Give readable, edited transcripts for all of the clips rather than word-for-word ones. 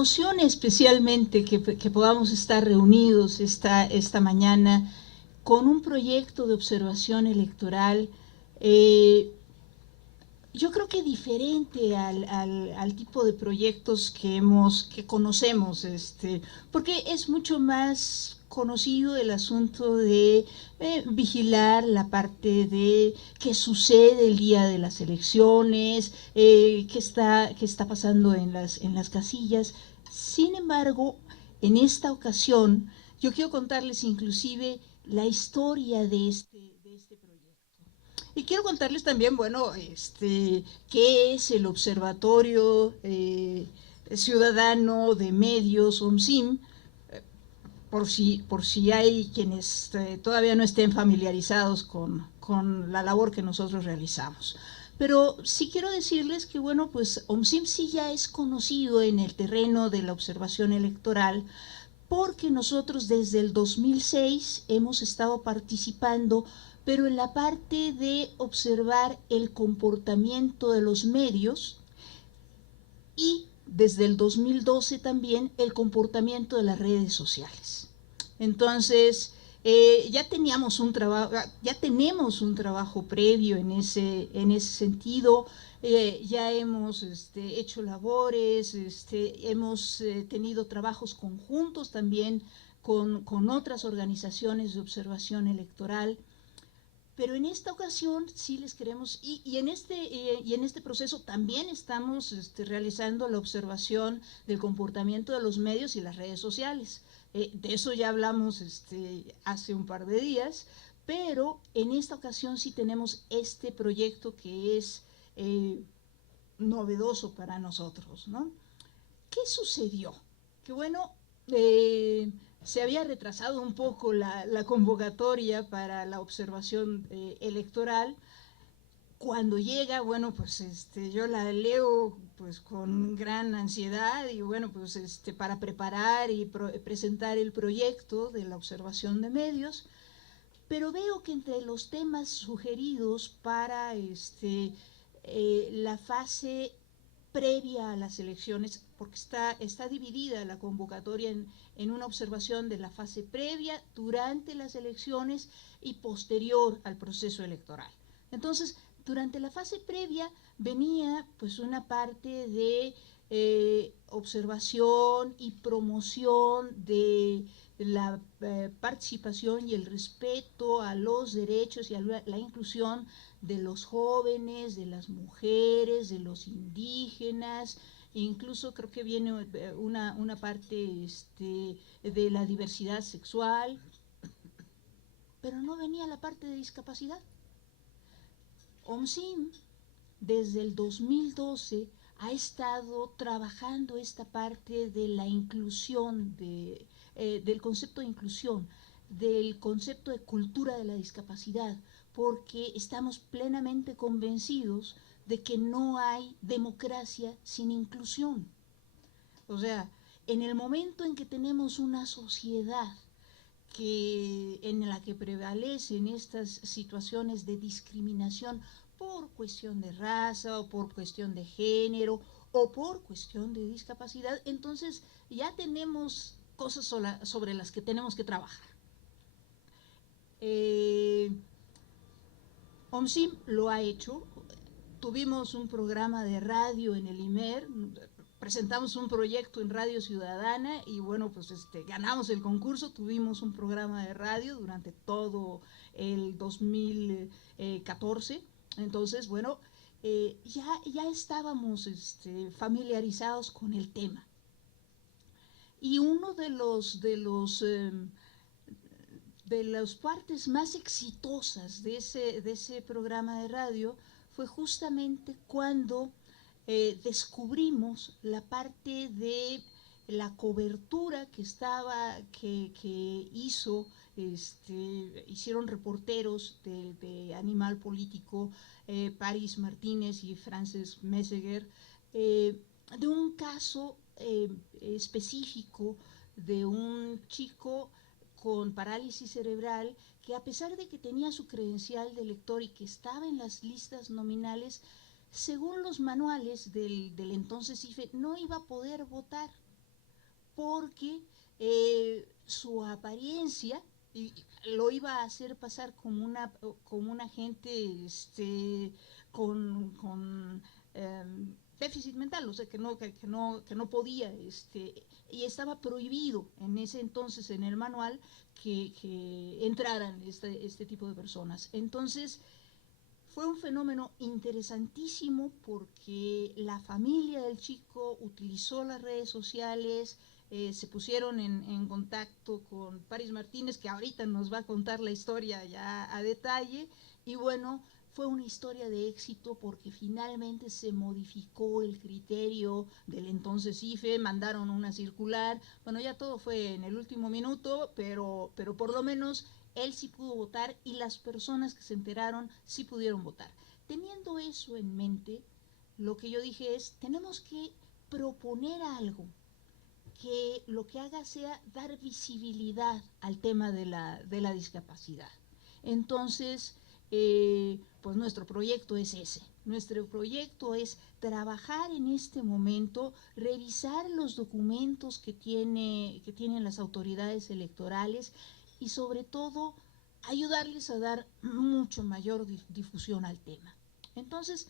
emociona especialmente que podamos estar reunidos esta mañana con un proyecto de observación electoral, yo creo que diferente al tipo de proyectos que conocemos, porque es mucho más conocido el asunto de vigilar la parte de qué sucede el día de las elecciones, qué está pasando en las casillas. Sin embargo, en esta ocasión, yo quiero contarles inclusive la historia de este proyecto. Y quiero contarles también, bueno, qué es el Observatorio Ciudadano de Medios, OMCIM, por si hay quienes todavía no estén familiarizados con la labor que nosotros realizamos. Pero sí quiero decirles que, bueno, pues OMCIM sí ya es conocido en el terreno de la observación electoral, porque nosotros desde el 2006 hemos estado participando, pero en la parte de observar el comportamiento de los medios y desde el 2012 también el comportamiento de las redes sociales. Entonces, ya tenemos un trabajo previo en ese sentido. Ya hemos hecho labores, hemos tenido trabajos conjuntos también con otras organizaciones de observación electoral. Pero en esta ocasión sí les queremos, y en este proceso también estamos realizando la observación del comportamiento de los medios y las redes sociales. De eso ya hablamos hace un par de días, pero en esta ocasión sí tenemos este proyecto que es novedoso para nosotros, ¿no? ¿Qué sucedió? Que bueno, se había retrasado un poco la convocatoria para la observación electoral. Cuando llega, bueno, pues yo la leo pues con gran ansiedad y bueno, pues para preparar y presentar el proyecto de la observación de medios, pero veo que entre los temas sugeridos para la fase previa a las elecciones, porque está dividida la convocatoria en una observación de la fase previa, durante las elecciones y posterior al proceso electoral. Entonces, durante la fase previa venía pues una parte de observación y promoción de la participación y el respeto a los derechos y a la inclusión de los jóvenes, de las mujeres, de los indígenas, e incluso creo que viene una parte de la diversidad sexual, pero no venía la parte de discapacidad. OMCIM desde el 2012 ha estado trabajando esta parte de la inclusión, del concepto de inclusión, del concepto de cultura de la discapacidad, porque estamos plenamente convencidos de que no hay democracia sin inclusión. O sea, en el momento en que tenemos una sociedad en la que prevalecen estas situaciones de discriminación por cuestión de raza o por cuestión de género o por cuestión de discapacidad, entonces ya tenemos cosas sobre las que tenemos que trabajar. OMCIM lo ha hecho. Tuvimos un programa de radio en el IMER, presentamos un proyecto en Radio Ciudadana y bueno, pues ganamos el concurso, tuvimos un programa de radio durante todo el 2014. Entonces, bueno, ya estábamos familiarizados con el tema. Y uno de las partes más exitosas de ese programa de radio fue justamente cuando descubrimos la parte de la cobertura que hicieron reporteros de Animal Político, Paris Martínez y Frances Messeger, de un caso específico de un chico con parálisis cerebral que, a pesar de que tenía su credencial de lector y que estaba en las listas nominales, según los manuales del entonces IFE, no iba a poder votar. porque su apariencia lo iba a hacer pasar como una gente con déficit mental, o sea, que no podía, y estaba prohibido en ese entonces en el manual que entraran este tipo de personas. Entonces, fue un fenómeno interesantísimo porque la familia del chico utilizó las redes sociales, se pusieron en contacto con Paris Martínez, que ahorita nos va a contar la historia ya a detalle, y bueno, fue una historia de éxito porque finalmente se modificó el criterio del entonces IFE, mandaron una circular, bueno, ya todo fue en el último minuto, pero por lo menos él sí pudo votar y las personas que se enteraron sí pudieron votar. Teniendo eso en mente, lo que yo dije es, tenemos que proponer algo que lo que haga sea dar visibilidad al tema de la discapacidad. Entonces, pues nuestro proyecto es ese. Nuestro proyecto es trabajar en este momento, revisar los documentos que tienen las autoridades electorales y sobre todo ayudarles a dar mucho mayor difusión al tema. Entonces,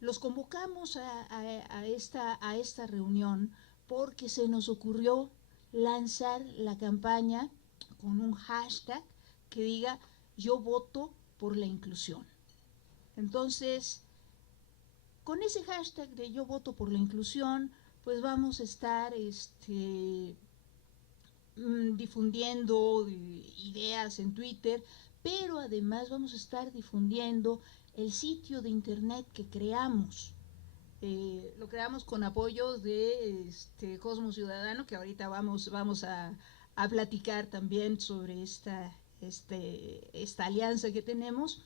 los convocamos a esta reunión porque se nos ocurrió lanzar la campaña con un hashtag que diga yo voto por la inclusión. Entonces, con ese hashtag de yo voto por la inclusión, pues vamos a estar difundiendo ideas en Twitter, pero además vamos a estar difundiendo el sitio de internet que creamos. Lo creamos con apoyo de Cosmos Ciudadano, que ahorita vamos a platicar también sobre esta alianza que tenemos.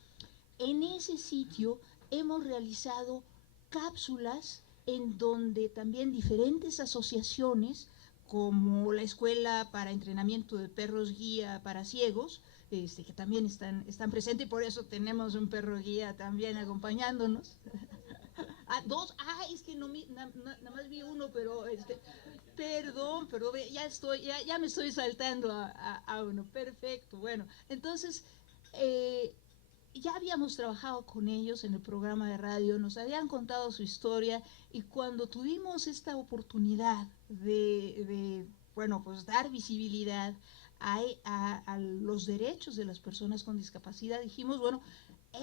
En ese sitio hemos realizado cápsulas en donde también diferentes asociaciones, como la Escuela para Entrenamiento de Perros Guía para Ciegos, que también están presentes, y por eso tenemos un perro guía también acompañándonos. Dos, es que nada más vi uno, pero perdón, pero ya me estoy saltando a uno. Perfecto, bueno, entonces ya habíamos trabajado con ellos en el programa de radio, nos habían contado su historia y cuando tuvimos esta oportunidad de bueno, pues dar visibilidad a los derechos de las personas con discapacidad, dijimos, bueno,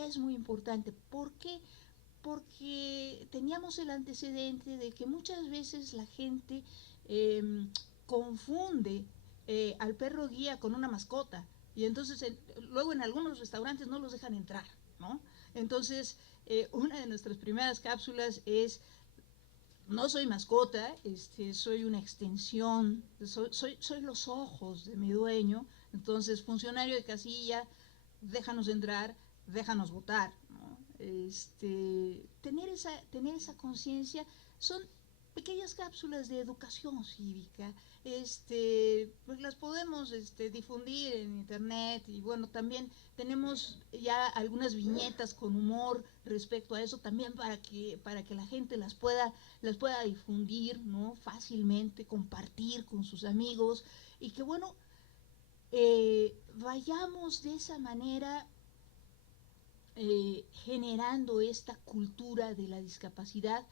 es muy importante. ¿Por qué? Porque teníamos el antecedente de que muchas veces la gente confunde al perro guía con una mascota y entonces luego en algunos restaurantes no los dejan entrar, ¿no? Entonces, una de nuestras primeras cápsulas es: no soy mascota, soy una extensión, soy los ojos de mi dueño, entonces funcionario de casilla, déjanos entrar, déjanos votar, ¿no? Tener esa conciencia son pequeñas cápsulas de educación cívica, pues las podemos difundir en internet y bueno, también tenemos ya algunas viñetas con humor respecto a eso también para que la gente las pueda difundir, ¿no? Fácilmente, compartir con sus amigos y que bueno, vayamos de esa manera generando esta cultura de la discapacidad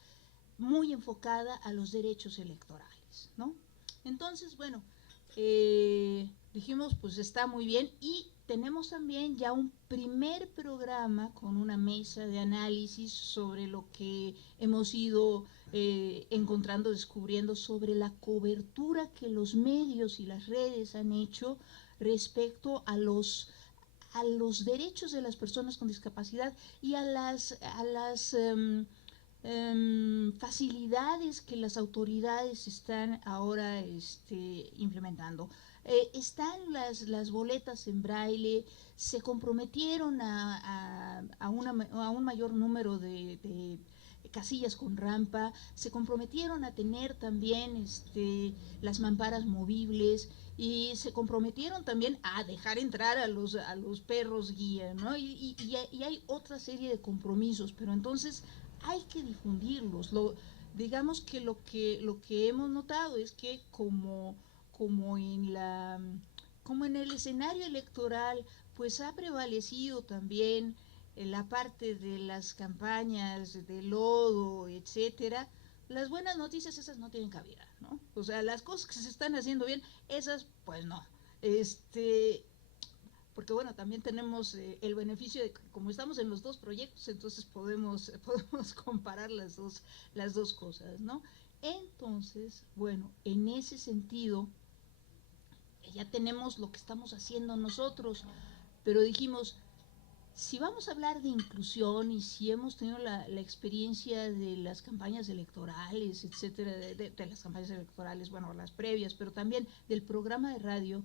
muy enfocada a los derechos electorales, ¿no? Entonces, bueno, dijimos, pues está muy bien y tenemos también ya un primer programa con una mesa de análisis sobre lo que hemos ido encontrando, descubriendo sobre la cobertura que los medios y las redes han hecho respecto a los derechos de las personas con discapacidad y a las facilidades que las autoridades están ahora implementando. Están las boletas en braille, se comprometieron a un mayor número de casillas con rampa, se comprometieron a tener también las mamparas movibles y se comprometieron también a dejar entrar a los perros guía, ¿no? Y hay otra serie de compromisos, pero entonces hay que difundirlos. digamos que lo que hemos notado es que como en la como en el escenario electoral pues ha prevalecido también la parte de las campañas de lodo, etcétera, las buenas noticias esas no tienen cabida, ¿no? O sea, las cosas que se están haciendo bien, esas pues no. Porque bueno, también tenemos el beneficio de que como estamos en los dos proyectos, entonces podemos comparar las dos cosas, ¿no? Entonces, bueno, en ese sentido, ya tenemos lo que estamos haciendo nosotros, pero dijimos, si vamos a hablar de inclusión y si hemos tenido la experiencia de las campañas electorales, etcétera, de las campañas electorales, bueno, las previas, pero también del programa de radio,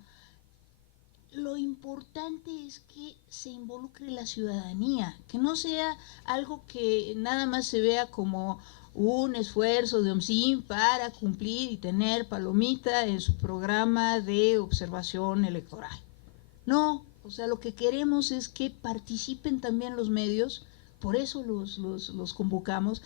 lo importante es que se involucre la ciudadanía, que no sea algo que nada más se vea como un esfuerzo de OMSIM para cumplir y tener palomita en su programa de observación electoral. No, o sea, lo que queremos es que participen también los medios, por eso los convocamos,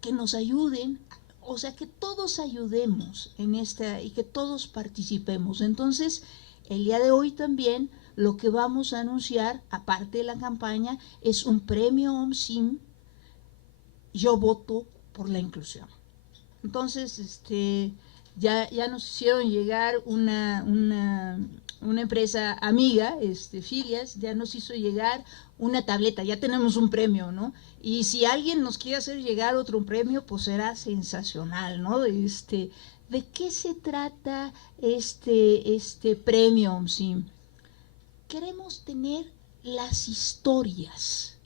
que nos ayuden, o sea, que todos ayudemos en esta y que todos participemos. Entonces, el día de hoy también lo que vamos a anunciar, aparte de la campaña, es un premio OMSIM, Yo voto por la inclusión. Entonces, ya nos hicieron llegar una empresa amiga, Filias, ya nos hizo llegar una tableta, ya tenemos un premio, ¿no? Y si alguien nos quiere hacer llegar otro premio, pues será sensacional, ¿no? ¿De qué se trata este premio? Sí. Queremos tener las historias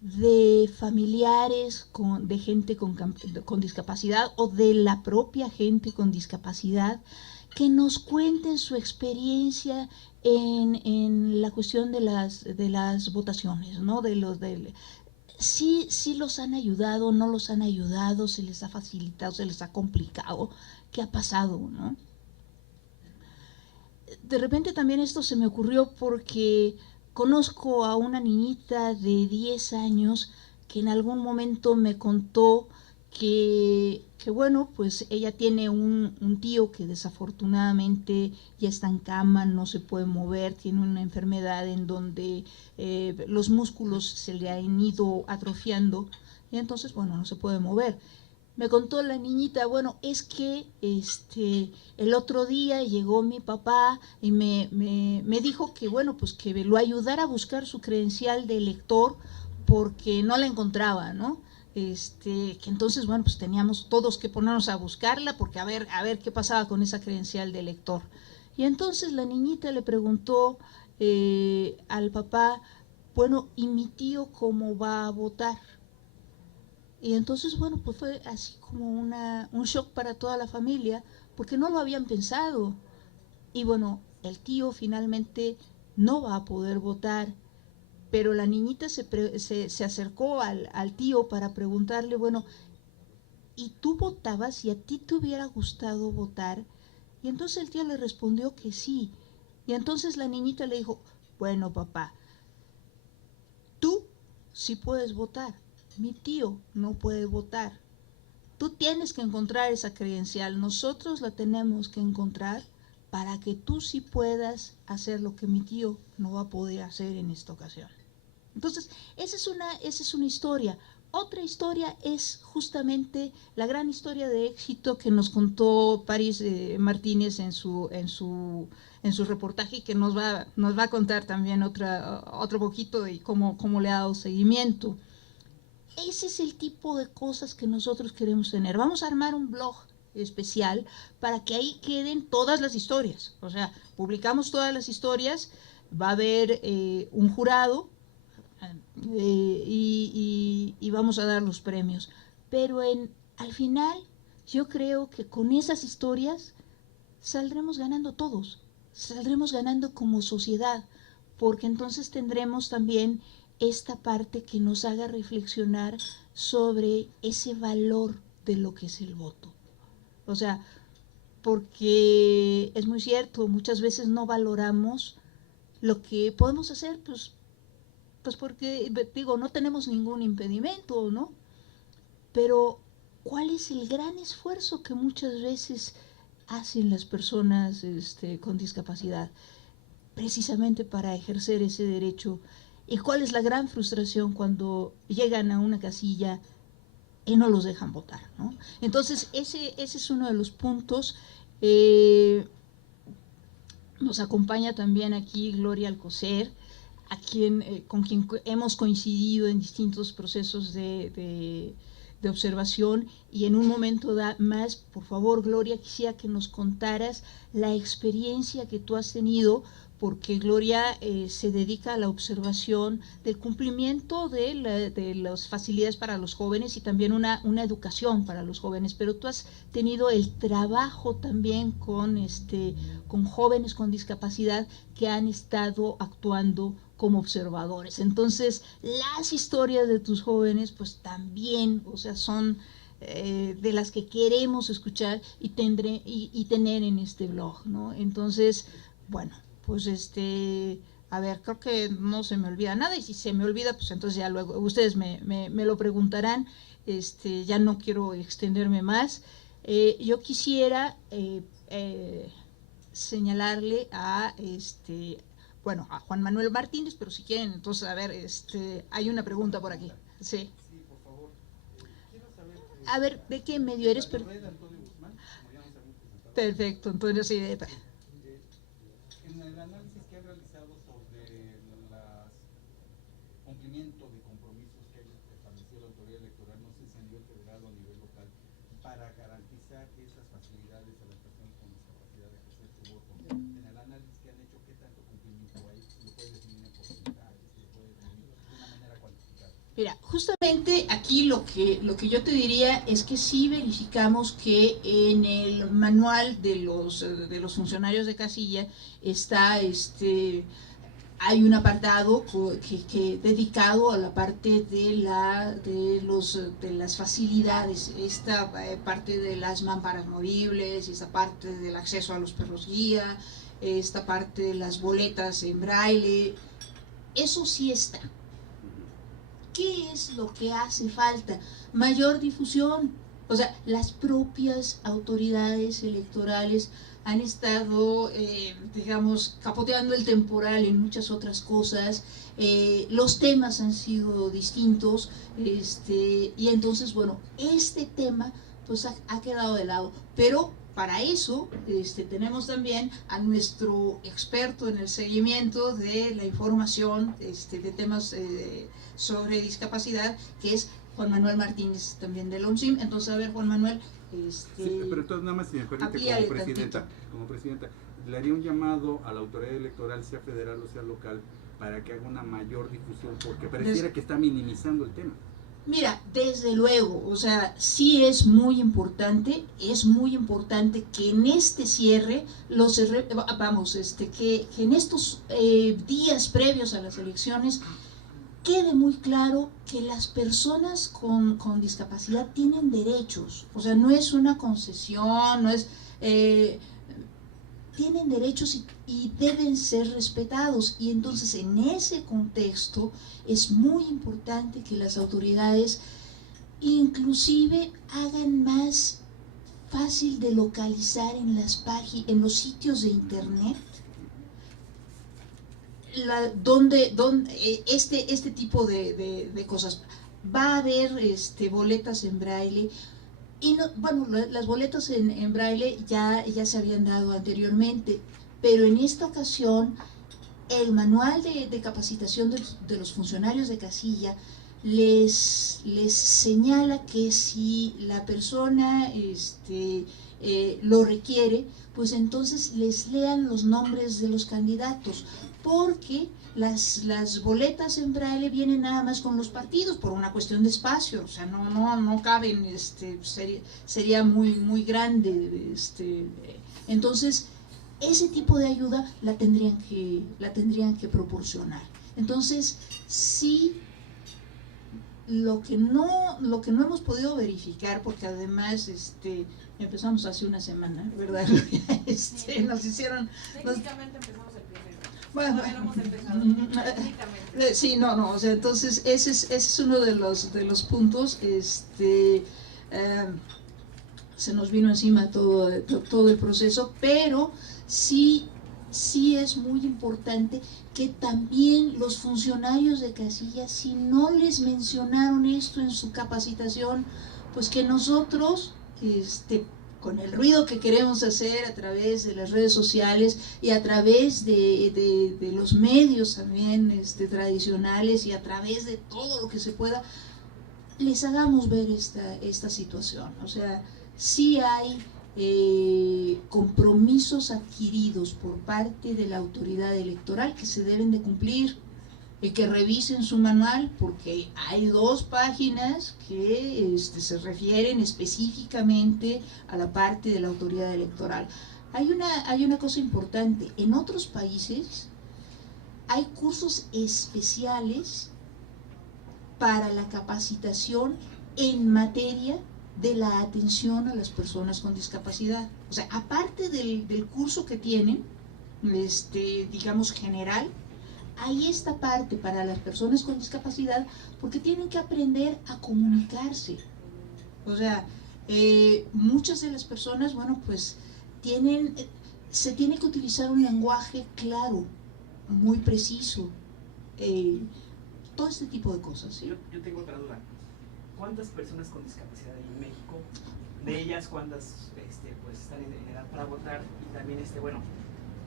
de familiares de gente con discapacidad o de la propia gente con discapacidad que nos cuenten su experiencia en la cuestión de las votaciones, ¿no? Si los han ayudado, no los han ayudado, se les ha facilitado, se les ha complicado, ¿qué ha pasado, no? De repente también esto se me ocurrió porque conozco a una niñita de 10 años que en algún momento me contó que bueno, pues ella tiene un tío que desafortunadamente ya está en cama, no se puede mover, tiene una enfermedad en donde los músculos se le han ido atrofiando y entonces, bueno, no se puede mover. Me contó la niñita, bueno, es que el otro día llegó mi papá y me dijo que, bueno, pues que lo ayudara a buscar su credencial de lector porque no la encontraba, ¿no? Que entonces, bueno, pues teníamos todos que ponernos a buscarla porque a ver qué pasaba con esa credencial de lector. Y entonces la niñita le preguntó al papá, bueno, ¿y mi tío cómo va a votar? Y entonces, bueno, pues fue así como un shock para toda la familia, porque no lo habían pensado. Y bueno, el tío finalmente no va a poder votar, pero la niñita se acercó al tío para preguntarle, bueno, ¿y tú votabas y a ti te hubiera gustado votar? Y entonces el tío le respondió que sí. Y entonces la niñita le dijo, bueno, papá, tú sí puedes votar, mi tío no puede votar. Tú tienes que encontrar esa credencial, nosotros la tenemos que encontrar para que tú sí puedas hacer lo que mi tío no va a poder hacer en esta ocasión. Entonces, esa es una historia. Otra historia es justamente la gran historia de éxito que nos contó Paris Martínez en su reportaje y que nos va a contar también otro poquito de cómo le ha dado seguimiento. Ese es el tipo de cosas que nosotros queremos tener. Vamos a armar un blog especial para que ahí queden todas las historias. O sea, publicamos todas las historias, va a haber un jurado y vamos a dar los premios. Pero al final yo creo que con esas historias saldremos ganando todos, saldremos ganando como sociedad, porque entonces tendremos también esta parte que nos haga reflexionar sobre ese valor de lo que es el voto. O sea, porque es muy cierto, muchas veces no valoramos lo que podemos hacer, pues porque, digo, no tenemos ningún impedimento, ¿no? pero ¿cuál es el gran esfuerzo que muchas veces hacen las personas con discapacidad precisamente para ejercer ese derecho? ¿Y cuál es la gran frustración cuando llegan a una casilla y no los dejan votar, ¿no? Entonces, ese es uno de los puntos. Nos acompaña también aquí Gloria Alcocer, con quien hemos coincidido en distintos procesos de observación, y en un momento más, por favor, Gloria, quisiera que nos contaras la experiencia que tú has tenido, porque Gloria se dedica a la observación del cumplimiento de las facilidades para los jóvenes y también una educación para los jóvenes, pero tú has tenido el trabajo también con jóvenes con discapacidad que han estado actuando como observadores. Entonces, las historias de tus jóvenes, pues también, o sea, son de las que queremos escuchar y tener en este blog, ¿no? Entonces, bueno, pues a ver, creo que no se me olvida nada, y si se me olvida, pues entonces ya luego ustedes me lo preguntarán. Ya no quiero extenderme más. Yo quisiera señalarle a bueno, a Juan Manuel Martínez, pero si quieren, entonces, a ver, hay una pregunta por aquí. Sí. Sí, por favor. Quiero saber... A ver, ¿de qué medio eres? Antonio Guzmán, como ya nos habíamos presentado. Perfecto, Antonio, sí. En el análisis que han realizado sobre el cumplimiento de compromisos que haya establecido la autoridad electoral, no sé si a nivel federal o a nivel local, para garantizar esas facilidades a las personas con discapacidad de ejercer su voto, en el análisis que han hecho, ¿qué tanto cumplimiento hay? ¿Se lo puede definir en porcentajes? ¿Se lo puede definir de una manera cuantificada? Mira, justamente aquí lo que yo te diría es que sí verificamos que en el manual de los funcionarios de casilla está hay un apartado que dedicado a la parte de las facilidades, esta parte de las mamparas movibles, esta parte del acceso a los perros guía, esta parte de las boletas en braille, eso sí está. ¿Qué es lo que hace falta? Mayor difusión. O sea, las propias autoridades electorales han estado, digamos, capoteando el temporal en muchas otras cosas. Los temas han sido distintos, y entonces, bueno, este tema pues ha quedado de lado. Pero para eso tenemos también a nuestro experto en el seguimiento de la información de temas sobre discapacidad, que es Juan Manuel Martínez, también del ONCIM. Entonces, a ver, Juan Manuel, sí, pero entonces nada más, si me permite, como presidenta, le haría un llamado a la autoridad electoral, sea federal o sea local, para que haga una mayor difusión, porque pareciera que está minimizando el tema. Mira, desde luego, o sea, sí es muy importante que en este cierre, que en estos días previos a las elecciones, quede muy claro que las personas con discapacidad tienen derechos. O sea, no es una concesión, no es... tienen derechos y deben ser respetados, y entonces en ese contexto es muy importante que las autoridades inclusive hagan más fácil de localizar en los sitios de internet donde este tipo de cosas. Va a haber boletas en braille. Y no, bueno, las boletas en braille ya se habían dado anteriormente, pero en esta ocasión el manual de capacitación de los funcionarios de casilla les señala que si la persona lo requiere, pues entonces les lean los nombres de los candidatos, porque las boletas en braille vienen nada más con los partidos por una cuestión de espacio, o sea, no caben, sería muy grande, entonces ese tipo de ayuda la tendrían que proporcionar. Entonces, sí, lo que no hemos podido verificar, porque además empezamos hace una semana, ¿verdad? Nos hicieron... Técnicamente empezamos el primero. Bueno, todavía no hemos empezado. Sí, no, o sea, entonces ese es uno de los puntos. Se nos vino encima todo el proceso, pero sí es muy importante que también los funcionarios de casilla, si no les mencionaron esto en su capacitación, pues que nosotros, con el ruido que queremos hacer a través de las redes sociales y a través de los medios también tradicionales y a través de todo lo que se pueda, les hagamos ver esta situación. O sea, sí hay compromisos adquiridos por parte de la autoridad electoral que se deben de cumplir, y que revisen su manual, porque hay 2 páginas que se refieren específicamente a la parte de la autoridad electoral. Hay una cosa importante: en otros países hay cursos especiales para la capacitación en materia de la atención a las personas con discapacidad. O sea, aparte del curso que tienen, digamos general, hay esta parte para las personas con discapacidad, porque tienen que aprender a comunicarse. O sea, muchas de las personas, bueno, pues se tiene que utilizar un lenguaje claro, muy preciso, todo este tipo de cosas, ¿sí? Yo tengo otra duda. ¿Cuántas personas con discapacidad hay en México? De ellas, ¿cuántas pues están en edad para votar? Y también, bueno,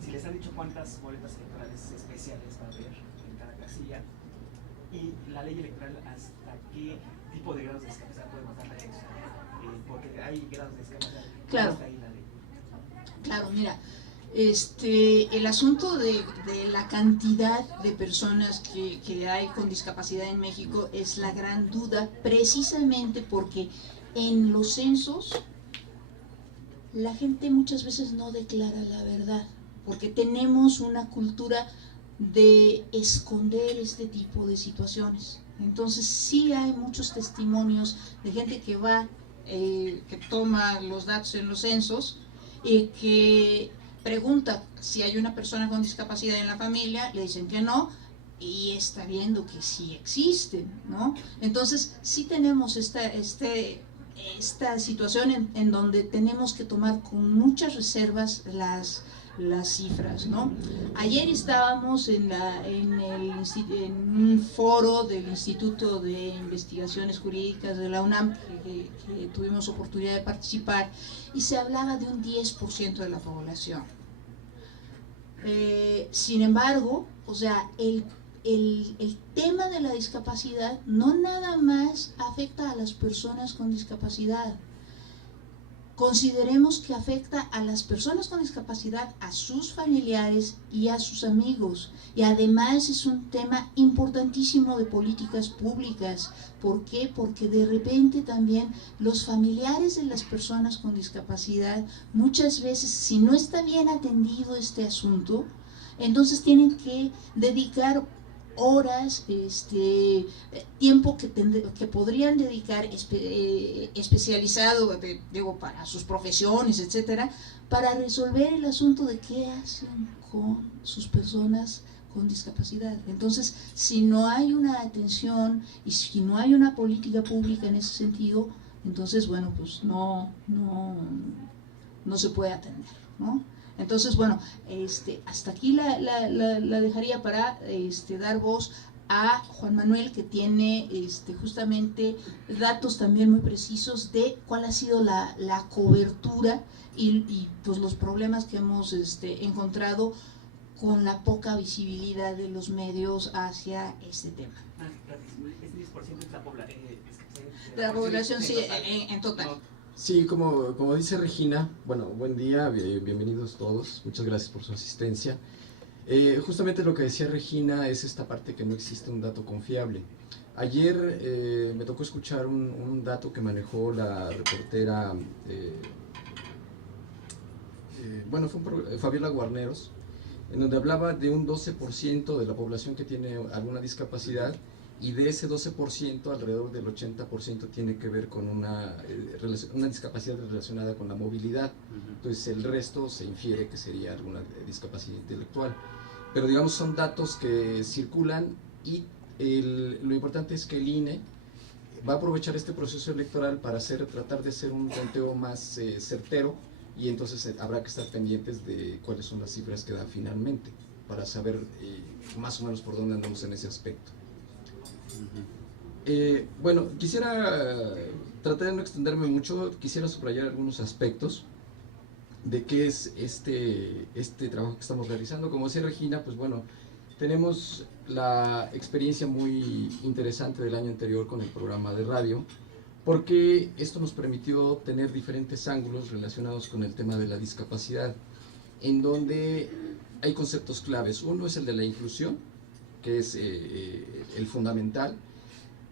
si les han dicho cuántas boletas electorales especiales va a haber en cada casilla, y la ley electoral, hasta qué tipo de grados de discapacidad puede votar la gente, porque hay grados de discapacidad. Claro. Está ahí la ley. Claro, mira, el asunto de la cantidad de personas que hay con discapacidad en México es la gran duda, precisamente porque en los censos la gente muchas veces no declara la verdad, porque tenemos una cultura de esconder este tipo de situaciones. Entonces sí hay muchos testimonios de gente que va, que toma los datos en los censos y que pregunta si hay una persona con discapacidad en la familia, le dicen que no, y está viendo que sí existen, ¿no? Entonces sí tenemos esta situación en donde tenemos que tomar con muchas reservas las cifras, ¿no? Ayer estábamos en un foro del Instituto de Investigaciones Jurídicas de la UNAM, que tuvimos oportunidad de participar, y se hablaba de un 10% de la población. Sin embargo, o sea, el tema de la discapacidad no nada más afecta a las personas con discapacidad. Consideremos que afecta a las personas con discapacidad, a sus familiares y a sus amigos. Y además es un tema importantísimo de políticas públicas. ¿Por qué? Porque de repente también los familiares de las personas con discapacidad, muchas veces, si no está bien atendido este asunto, entonces tienen que dedicar horas, tiempo que podrían dedicar especializado, para sus profesiones, etcétera, para resolver el asunto de qué hacen con sus personas con discapacidad. Entonces, si no hay una atención y si no hay una política pública en ese sentido, entonces, bueno, pues no se puede atender, ¿no? Entonces, bueno, hasta aquí la dejaría para dar voz a Juan Manuel, que tiene justamente datos también muy precisos de cuál ha sido la cobertura y pues los problemas que hemos encontrado con la poca visibilidad de los medios hacia este tema. Este 10% es la población, sí, en total. Sí, como dice Regina, bueno, buen día, bienvenidos todos, muchas gracias por su asistencia. Justamente lo que decía Regina es esta parte que no existe un dato confiable. Ayer me tocó escuchar un dato que manejó la reportera, fue Fabiola Guarneros, en donde hablaba de un 12% de la población que tiene alguna discapacidad, y de ese 12%, alrededor del 80% tiene que ver con una discapacidad relacionada con la movilidad. Entonces el resto se infiere que sería alguna discapacidad intelectual. pero digamos son datos que circulan y lo importante es que el INE va a aprovechar este proceso electoral para tratar de hacer un conteo más certero, y entonces habrá que estar pendientes de cuáles son las cifras que da finalmente para saber más o menos por dónde andamos en ese aspecto. Bueno, quisiera tratar de no extenderme mucho, quisiera subrayar algunos aspectos de qué es este trabajo que estamos realizando. Como decía Regina, pues bueno, tenemos la experiencia muy interesante del año anterior con el programa de radio, porque esto nos permitió tener diferentes ángulos relacionados con el tema de la discapacidad, en donde hay conceptos claves. Uno es el de la inclusión, que es el fundamental,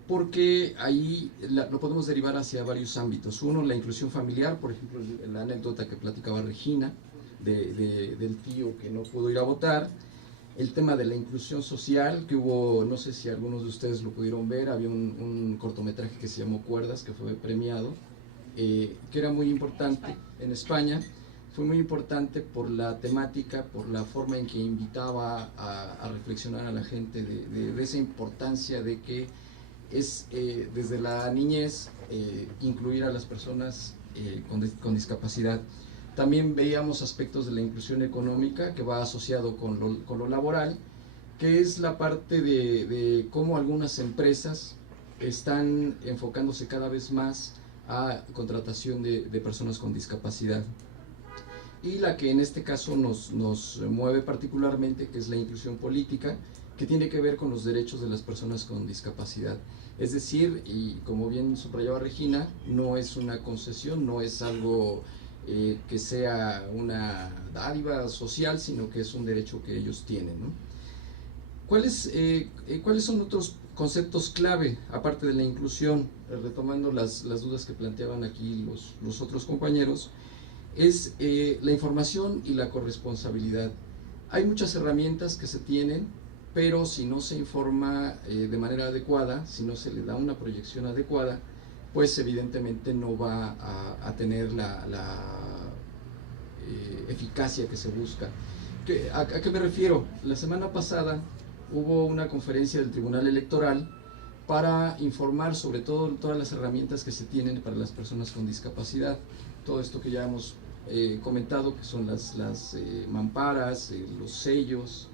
porque ahí lo podemos derivar hacia varios ámbitos. Uno, la inclusión familiar, por ejemplo, la anécdota que platicaba Regina, del tío que no pudo ir a votar. El tema de la inclusión social, que hubo, no sé si algunos de ustedes lo pudieron ver, había un cortometraje que se llamó Cuerdas, que fue premiado, que era muy importante en España. Fue muy importante por la temática, por la forma en que invitaba a reflexionar a la gente de esa importancia de que es desde la niñez incluir a las personas con discapacidad. También veíamos aspectos de la inclusión económica que va asociado con lo laboral, que es la parte de cómo algunas empresas están enfocándose cada vez más a contratación de personas con discapacidad. Y la que en este caso nos mueve particularmente, que es la inclusión política, que tiene que ver con los derechos de las personas con discapacidad. Es decir, y como bien subrayaba Regina, no es una concesión, no es algo que sea una dádiva social, sino que es un derecho que ellos tienen, ¿no? ¿Cuáles son otros conceptos clave, aparte de la inclusión? Retomando las dudas que planteaban aquí los otros compañeros, es la información y la corresponsabilidad. Hay muchas herramientas que se tienen, pero si no se informa de manera adecuada, si no se le da una proyección adecuada, pues evidentemente no va a tener la eficacia que se busca. ¿A qué me refiero? La semana pasada hubo una conferencia del Tribunal Electoral para informar sobre todas las herramientas que se tienen para las personas con discapacidad. Todo esto que ya hemos comentado, que son las mamparas, los sellos,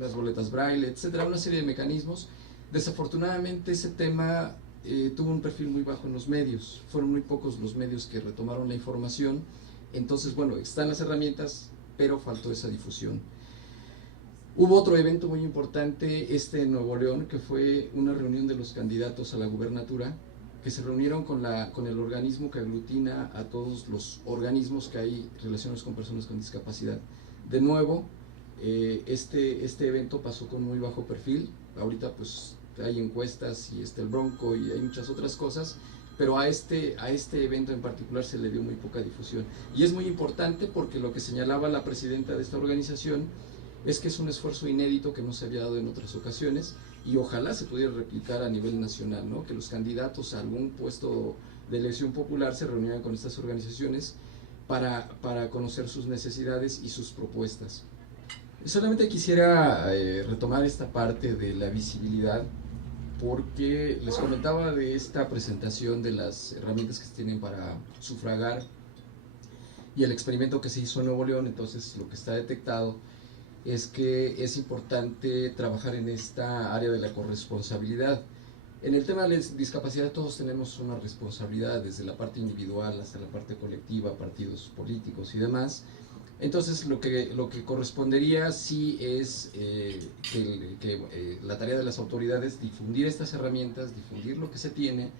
las boletas braille, etcétera, una serie de mecanismos. Desafortunadamente ese tema tuvo un perfil muy bajo en los medios, fueron muy pocos los medios que retomaron la información. Entonces, bueno, están las herramientas, pero faltó esa difusión. Hubo otro evento muy importante en Nuevo León, que fue una reunión de los candidatos a la gubernatura, que se reunieron con el organismo que aglutina a todos los organismos que hay relacionados con personas con discapacidad. De nuevo, este evento pasó con muy bajo perfil. Ahorita pues hay encuestas y el Bronco y hay muchas otras cosas, pero a este evento en particular se le dio muy poca difusión. Y es muy importante porque lo que señalaba la presidenta de esta organización es que es un esfuerzo inédito que no se había dado en otras ocasiones, y ojalá se pudiera replicar a nivel nacional, ¿no? Que los candidatos a algún puesto de elección popular se reunieran con estas organizaciones para conocer sus necesidades y sus propuestas. Solamente quisiera retomar esta parte de la visibilidad, porque les comentaba de esta presentación de las herramientas que se tienen para sufragar y el experimento que se hizo en Nuevo León. Entonces lo que está detectado es que es importante trabajar en esta área de la corresponsabilidad. En el tema de la discapacidad todos tenemos una responsabilidad, desde la parte individual hasta la parte colectiva, partidos políticos y demás. Entonces lo que correspondería sí es la tarea de las autoridades difundir estas herramientas, difundir lo que se tiene,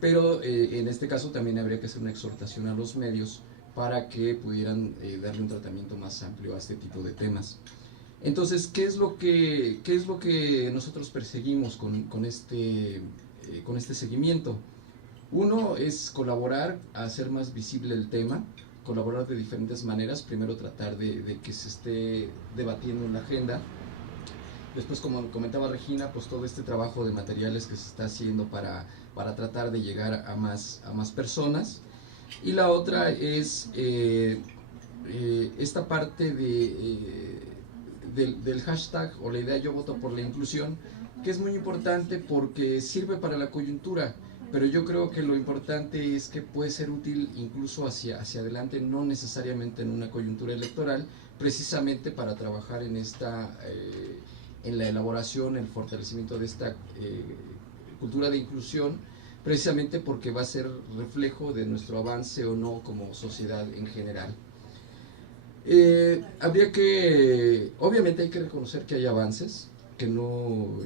pero en este caso también habría que hacer una exhortación a los medios para que pudieran darle un tratamiento más amplio a este tipo de temas. Entonces, ¿qué es lo que nosotros perseguimos con este seguimiento? Uno es colaborar a hacer más visible el tema, colaborar de diferentes maneras. Primero tratar de que se esté debatiendo en la agenda. Después, como comentaba Regina, pues todo este trabajo de materiales que se está haciendo para tratar de llegar a más personas. Y la otra es esta parte del hashtag o la idea Yo voto por la inclusión, que es muy importante porque sirve para la coyuntura, pero yo creo que lo importante es que puede ser útil incluso hacia adelante, no necesariamente en una coyuntura electoral, precisamente para trabajar en en la elaboración, el fortalecimiento de esta cultura de inclusión, precisamente porque va a ser reflejo de nuestro avance o no como sociedad en general. Obviamente hay que reconocer que hay avances, que no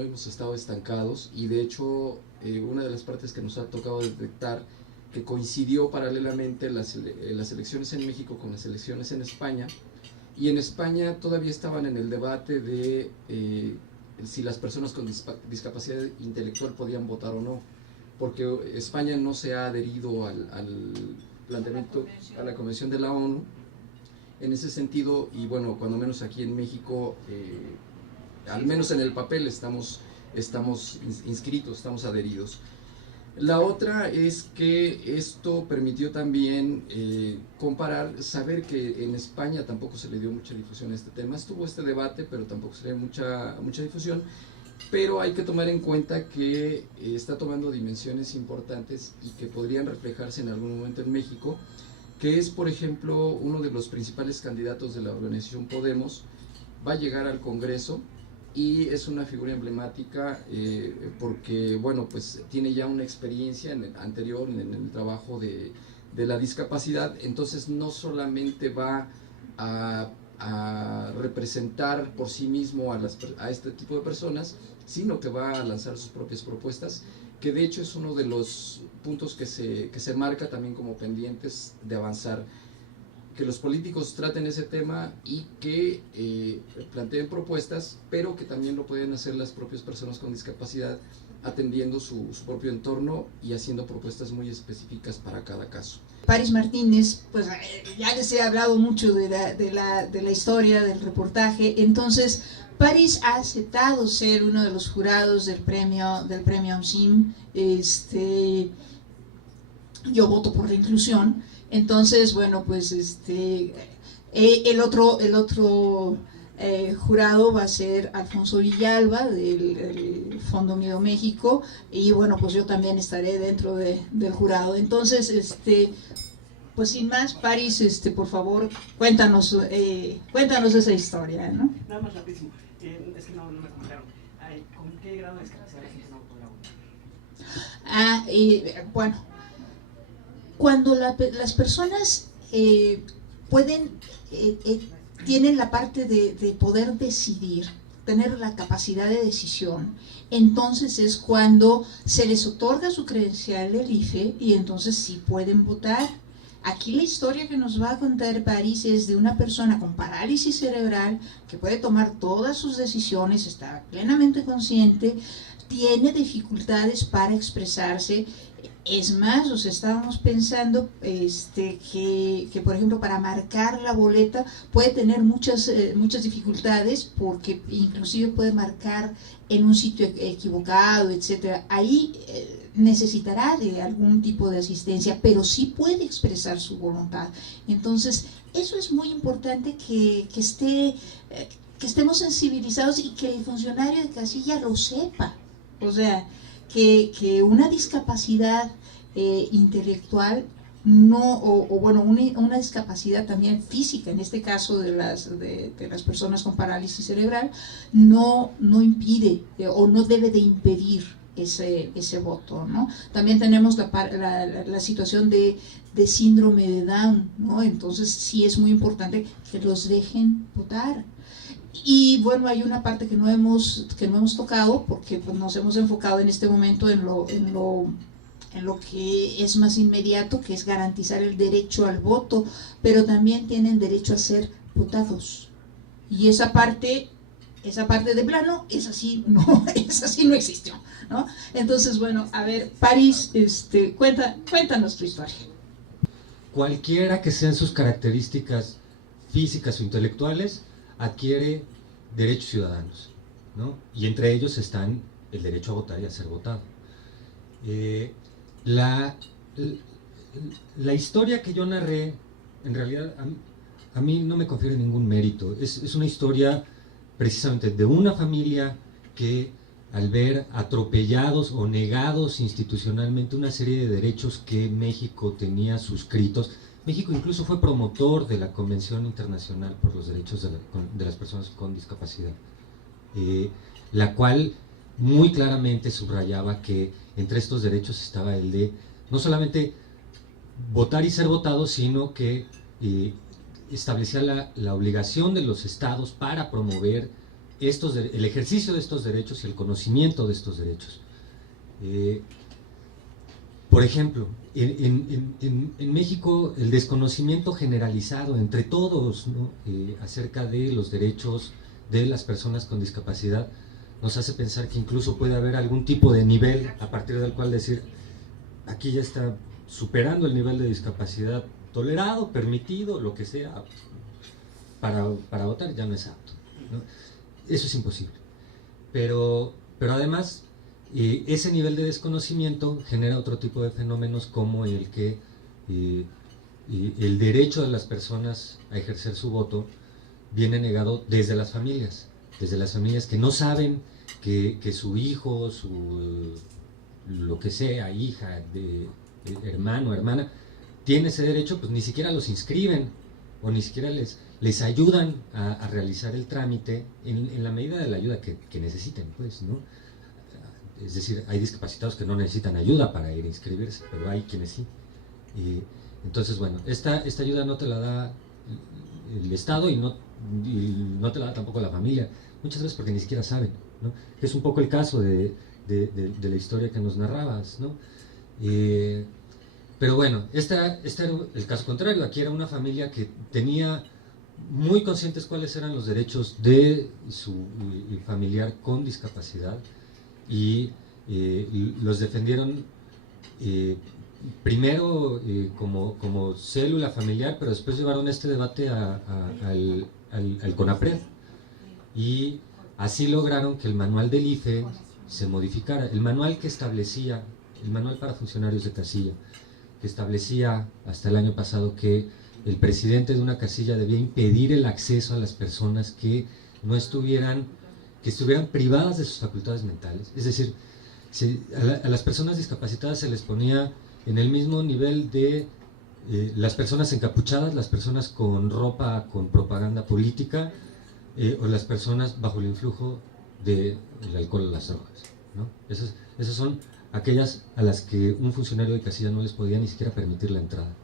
hemos estado estancados, y de hecho una de las partes que nos ha tocado detectar, que coincidió paralelamente las elecciones en México con las elecciones en España, y en España todavía estaban en el debate de si las personas con discapacidad intelectual podían votar o no, porque España no se ha adherido al planteamiento, a la Convención de la ONU en ese sentido, y bueno, cuando menos aquí en México, al menos en el papel estamos inscritos, estamos adheridos. La otra es que esto permitió también saber que en España tampoco se le dio mucha difusión a este tema. Estuvo este debate, pero tampoco se le dio mucha difusión. Pero hay que tomar en cuenta que está tomando dimensiones importantes y que podrían reflejarse en algún momento en México, que es, por ejemplo, uno de los principales candidatos de la organización Podemos, va a llegar al Congreso, y es una figura emblemática porque, bueno, pues tiene ya una experiencia anterior en el trabajo de la discapacidad. Entonces no solamente va a representar por sí mismo a este tipo de personas, sino que va a lanzar sus propias propuestas, que de hecho es uno de los puntos que se marca también como pendientes de avanzar, que los políticos traten ese tema y que planteen propuestas, pero que también lo pueden hacer las propias personas con discapacidad, atendiendo su propio entorno y haciendo propuestas muy específicas para cada caso. Paris Martínez, pues ya les he hablado mucho de la historia, del reportaje. Entonces, Paris ha aceptado ser uno de los jurados del premio AMSIM, Yo voto por la inclusión. Entonces, bueno, pues el otro jurado va a ser Alfonso Villalba del Fondo Miedo México, y bueno, pues yo también estaré dentro del jurado. Entonces, pues sin más, Paris, por favor, cuéntanos esa historia, ¿no? Nada más rapidísimo, es que no me comentaron, ¿con qué grado de discapacidad la gente no podrá votar? Bueno, cuando las personas tienen la parte de poder decidir, tener la capacidad de decisión, entonces es cuando se les otorga su credencial del IFE, y entonces sí pueden votar. Aquí la historia que nos va a contar Paris es de una persona con parálisis cerebral que puede tomar todas sus decisiones, está plenamente consciente, tiene dificultades para expresarse. Es más, estábamos pensando que, por ejemplo, para marcar la boleta puede tener muchas dificultades, porque inclusive puede marcar en un sitio equivocado, etcétera. Ahí necesitará de algún tipo de asistencia, pero sí puede expresar su voluntad. Entonces, eso es muy importante que estemos sensibilizados y que el funcionario de casilla lo sepa. O sea, que una discapacidad intelectual una discapacidad también física, en este caso de las personas con parálisis cerebral, no impide o no debe de impedir ese voto, ¿no? También tenemos la situación de síndrome de Down, ¿no? Entonces sí es muy importante que los dejen votar. Y bueno, hay una parte que no hemos tocado, porque pues, nos hemos enfocado en este momento en lo que es más inmediato, que es garantizar el derecho al voto, pero también tienen derecho a ser votados. Y esa parte de plano, esa sí no existió, ¿no? Entonces, bueno, a ver, Paris, cuéntanos tu historia. Cualquiera que sean sus características físicas o intelectuales, adquiere derechos ciudadanos, ¿no? Y entre ellos están el derecho a votar y a ser votado. La historia que yo narré, en realidad, a mí no me confiere ningún mérito. Es una historia precisamente de una familia que, al ver atropellados o negados institucionalmente una serie de derechos que México tenía suscritos, México incluso fue promotor de la Convención Internacional por los Derechos de las Personas con Discapacidad, la cual muy claramente subrayaba que entre estos derechos estaba el de no solamente votar y ser votado, sino que establecía la obligación de los estados para promover el ejercicio de estos derechos y el conocimiento de estos derechos. Por ejemplo, en México el desconocimiento generalizado entre todos, ¿no?, acerca de los derechos de las personas con discapacidad nos hace pensar que incluso puede haber algún tipo de nivel a partir del cual decir, aquí ya está superando el nivel de discapacidad tolerado, permitido, lo que sea, para votar ya no es apto, ¿no? Eso es imposible. Pero además, ese nivel de desconocimiento genera otro tipo de fenómenos, como el que el derecho de las personas a ejercer su voto viene negado desde las familias que no saben que su hijo, lo que sea, hija, hermano, hermana, tiene ese derecho, pues ni siquiera los inscriben o ni siquiera les ayudan a realizar el trámite en la medida de la ayuda que necesiten, pues, ¿no? Es decir, hay discapacitados que no necesitan ayuda para ir a inscribirse, pero hay quienes sí. Entonces, bueno, esta ayuda no te la da el Estado y no te la da tampoco la familia, muchas veces porque ni siquiera saben, ¿no? Es un poco el caso de la historia que nos narrabas, ¿no? Pero bueno, este era el caso contrario. Aquí era una familia que tenía muy conscientes cuáles eran los derechos de su familiar con discapacidad y los defendieron primero como célula familiar, pero después llevaron este debate al CONAPRED y así lograron que el manual del IFE se modificara. El manual para funcionarios de casilla, que establecía hasta el año pasado que el presidente de una casilla debía impedir el acceso a las personas que estuvieran privadas de sus facultades mentales. Es decir, a las personas discapacitadas se les ponía en el mismo nivel de las personas encapuchadas, las personas con ropa con propaganda política, o las personas bajo el influjo del alcohol o las drogas, ¿no? Esas son aquellas a las que un funcionario de casilla no les podía ni siquiera permitir la entrada.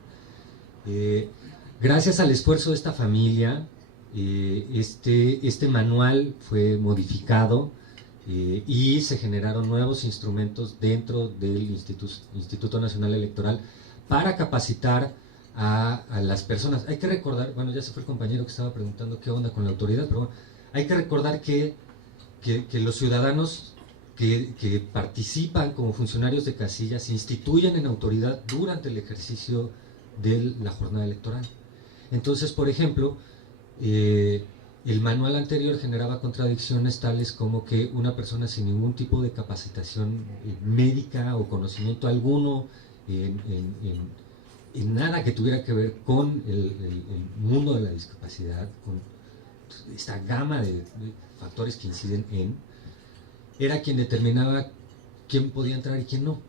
Gracias al esfuerzo de esta familia, este manual fue modificado y se generaron nuevos instrumentos dentro del Instituto Nacional Electoral para capacitar a las personas. Hay que recordar, bueno, ya se fue el compañero que estaba preguntando qué onda con la autoridad, pero bueno, hay que recordar que los ciudadanos que participan como funcionarios de casilla se instituyen en autoridad durante el ejercicio de la jornada electoral. Entonces, por ejemplo, el manual anterior generaba contradicciones tales como que una persona sin ningún tipo de capacitación médica o conocimiento alguno en nada que tuviera que ver con el mundo de la discapacidad, con esta gama de factores que inciden era quien determinaba quién podía entrar y quién no.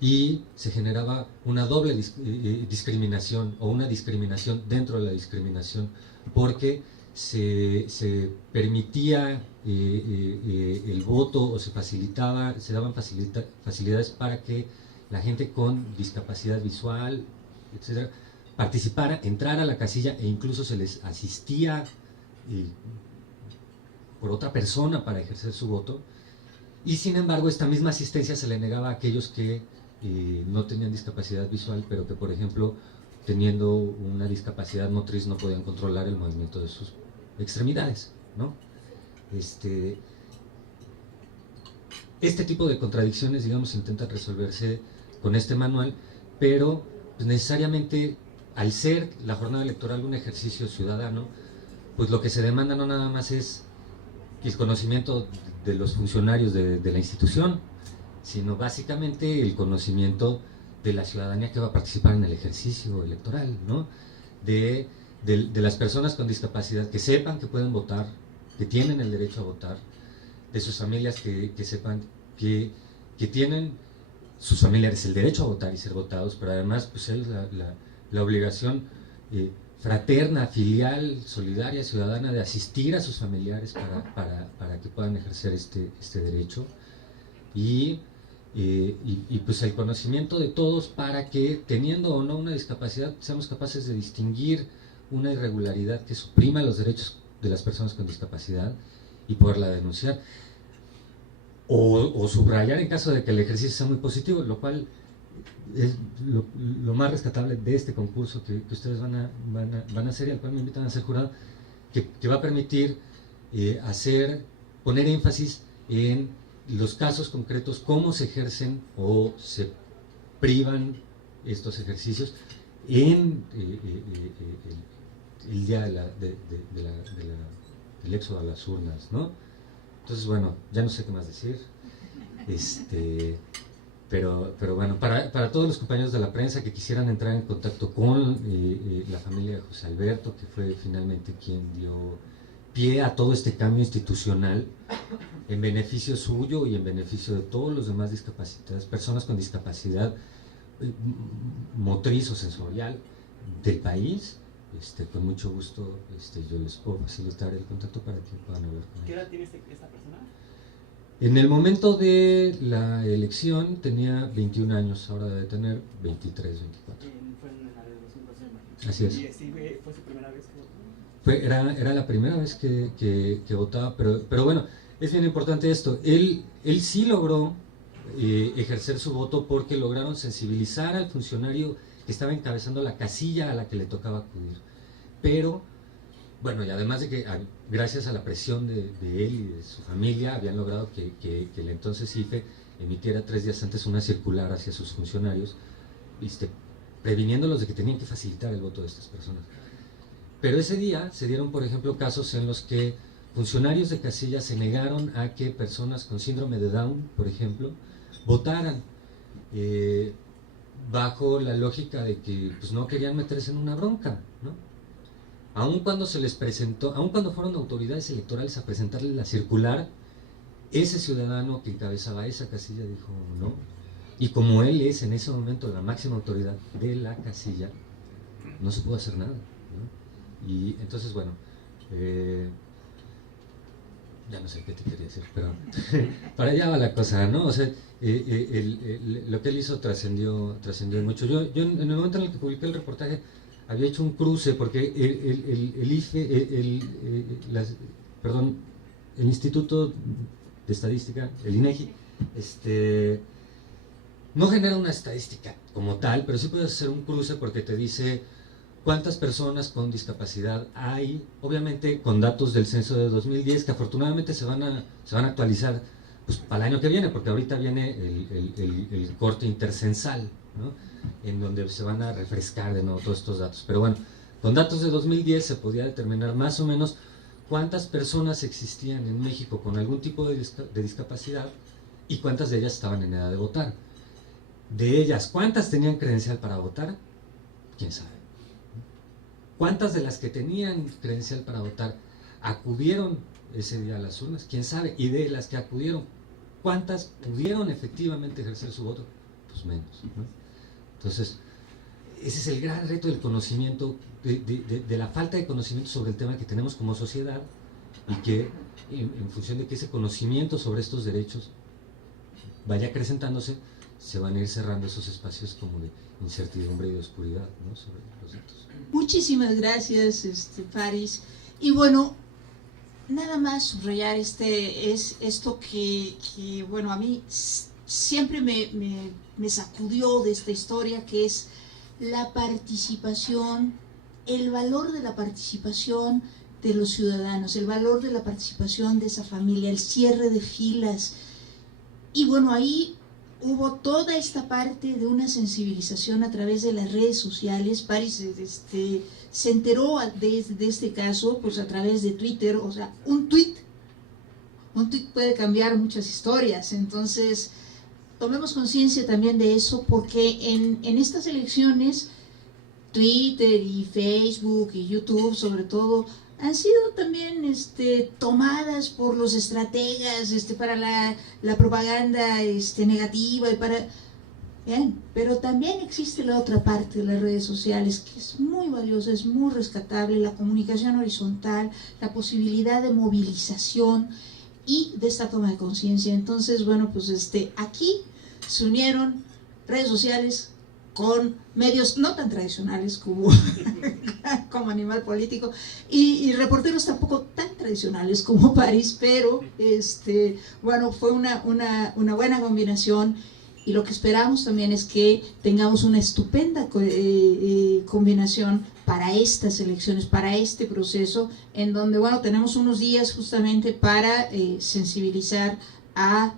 Y se generaba una doble discriminación o una discriminación dentro de la discriminación, porque se permitía el voto o se daban facilidades para que la gente con discapacidad visual, etcétera, participara, entrara a la casilla e incluso se les asistía por otra persona para ejercer su voto. Y sin embargo, esta misma asistencia se le negaba a aquellos que no tenían discapacidad visual, pero que, por ejemplo, teniendo una discapacidad motriz no podían controlar el movimiento de sus extremidades, ¿no? Este tipo de contradicciones, digamos, intentan resolverse con este manual, pero pues, necesariamente, al ser la jornada electoral un ejercicio ciudadano, pues lo que se demanda no nada más es el conocimiento de los funcionarios de la institución, sino básicamente el conocimiento de la ciudadanía que va a participar en el ejercicio electoral, ¿no? De de las personas con discapacidad que sepan que pueden votar, que tienen el derecho a votar, de sus familias que sepan que tienen sus familiares el derecho a votar y ser votados, pero además pues es la obligación fraterna, filial, solidaria, ciudadana de asistir a sus familiares para que puedan ejercer este derecho, y pues el conocimiento de todos para que, teniendo o no una discapacidad, seamos capaces de distinguir una irregularidad que suprima los derechos de las personas con discapacidad y poderla denunciar o subrayar en caso de que el ejercicio sea muy positivo, lo cual es lo más rescatable de este concurso que ustedes van a hacer y al cual me invitan a ser jurado, que va a permitir poner énfasis en los casos concretos, cómo se ejercen o se privan estos ejercicios en el día del éxodo a las urnas, ¿no? Entonces, bueno, ya no sé qué más decir, pero bueno, para todos los compañeros de la prensa que quisieran entrar en contacto con la familia de José Alberto, que fue finalmente quien dio pie a todo este cambio institucional en beneficio suyo y en beneficio de todos los demás discapacitados, personas con discapacidad motriz o sensorial del país, con mucho gusto yo les puedo facilitar el contacto para que puedan hablar con ¿Qué ellos. edad tiene esta persona? En el momento de la elección tenía 21 años, ahora debe tener 23, 24. Fue en la de 2012, imagino. Así es. ¿Y sí, fue su primera vez que votó? Era la primera vez que votaba, pero bueno, es bien importante esto. Él sí logró ejercer su voto porque lograron sensibilizar al funcionario que estaba encabezando la casilla a la que le tocaba acudir. Pero, bueno, y además de que gracias a la presión de él y de su familia habían logrado que el entonces IFE emitiera 3 días antes una circular hacia sus funcionarios, previniéndolos de que tenían que facilitar el voto de estas personas. Pero ese día se dieron, por ejemplo, casos en los que funcionarios de casilla se negaron a que personas con síndrome de Down, por ejemplo, votaran bajo la lógica de que pues, no querían meterse en una bronca, ¿no? Aun cuando se les presentó, aun cuando fueron autoridades electorales a presentarles la circular, ese ciudadano que encabezaba esa casilla dijo no, y como él es en ese momento la máxima autoridad de la casilla, no se pudo hacer nada, ¿no? Y entonces, bueno, ya no sé qué te quería decir, pero para allá va la cosa, ¿no? O sea, lo que él hizo trascendió mucho. Yo en el momento en el que publiqué el reportaje había hecho un cruce porque el IFE, el Instituto de Estadística, el INEGI, no genera una estadística como tal, pero sí puedes hacer un cruce porque te dice cuántas personas con discapacidad hay, obviamente con datos del censo de 2010 que afortunadamente se van a actualizar pues, para el año que viene, porque ahorita viene el corte intercensal, ¿no? En donde se van a refrescar de nuevo todos estos datos. Pero bueno, con datos de 2010 se podía determinar más o menos cuántas personas existían en México con algún tipo de discapacidad y cuántas de ellas estaban en edad de votar. De ellas, ¿cuántas tenían credencial para votar? ¿Quién sabe? ¿Cuántas de las que tenían credencial para votar acudieron ese día a las urnas? ¿Quién sabe? Y de las que acudieron, ¿cuántas pudieron efectivamente ejercer su voto? Pues menos, ¿no? Entonces, ese es el gran reto del conocimiento, de la falta de conocimiento sobre el tema que tenemos como sociedad y que en función de que ese conocimiento sobre estos derechos vaya acrecentándose, se van a ir cerrando esos espacios como de incertidumbre y de oscuridad, ¿no? Sobre los datos. Muchísimas gracias, Paris. Y bueno, nada más subrayar esto que bueno, a mí siempre me sacudió de esta historia, que es la participación, el valor de la participación de los ciudadanos, el valor de la participación de esa familia, el cierre de filas. Y bueno, ahí hubo toda esta parte de una sensibilización a través de las redes sociales. Paris se enteró de este caso pues a través de Twitter. O sea, un tweet puede cambiar muchas historias. Entonces, tomemos conciencia también de eso, porque en estas elecciones Twitter y Facebook y YouTube sobre todo han sido también tomadas por los estrategas para la propaganda negativa y para... Bien, pero también existe la otra parte de las redes sociales que es muy valiosa, es muy rescatable, la comunicación horizontal, la posibilidad de movilización y de esta toma de conciencia. Entonces, bueno, pues aquí se unieron redes sociales con medios no tan tradicionales como, como Animal Político y reporteros tampoco tan tradicionales como París, pero bueno, fue una buena combinación. Y lo que esperamos también es que tengamos una estupenda combinación para estas elecciones, para este proceso, en donde, bueno, tenemos unos días justamente para sensibilizar a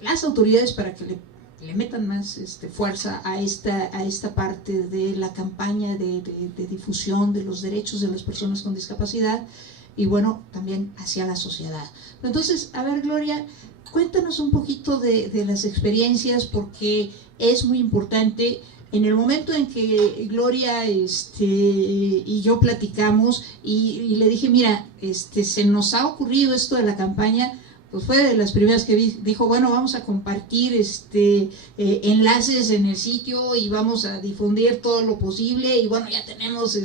las autoridades para que le metan más fuerza a esta parte de la campaña de difusión de los derechos de las personas con discapacidad y, bueno, también hacia la sociedad. Entonces, a ver, Gloria, cuéntanos un poquito de las experiencias, porque es muy importante. En el momento en que Gloria y yo platicamos y le dije, mira, se nos ha ocurrido esto de la campaña, pues fue de las primeras que dijo, bueno, vamos a compartir enlaces en el sitio y vamos a difundir todo lo posible, y bueno, ya tenemos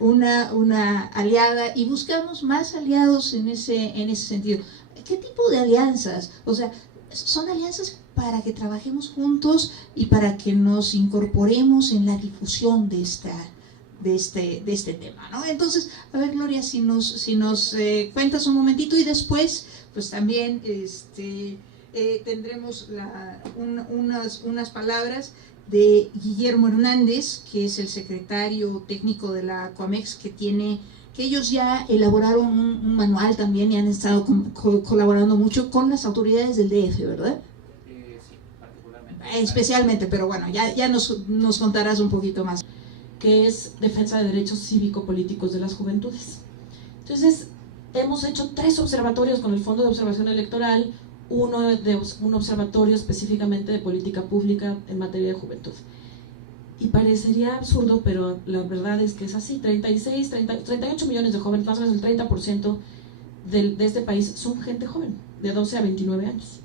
una aliada y buscamos más aliados en ese sentido. ¿Qué tipo de alianzas? O sea, son alianzas para que trabajemos juntos y para que nos incorporemos en la difusión de este tema, ¿no? Entonces, a ver, Gloria, si nos cuentas un momentito, y después, pues también tendremos unas palabras de Guillermo Hernández, que es el secretario técnico de la Coamex, que ellos ya elaboraron un manual también y han estado colaborando mucho con las autoridades del DF, ¿verdad? Sí, particularmente. Especialmente, pero bueno, ya nos contarás un poquito más. Que es defensa de derechos cívico-políticos de las juventudes. Entonces, hemos hecho 3 observatorios con el Fondo de Observación Electoral, un observatorio específicamente de política pública en materia de juventud. Y parecería absurdo, pero la verdad es que es así. 38 millones de jóvenes, más o menos el 30% de este país son gente joven, de 12 a 29 años.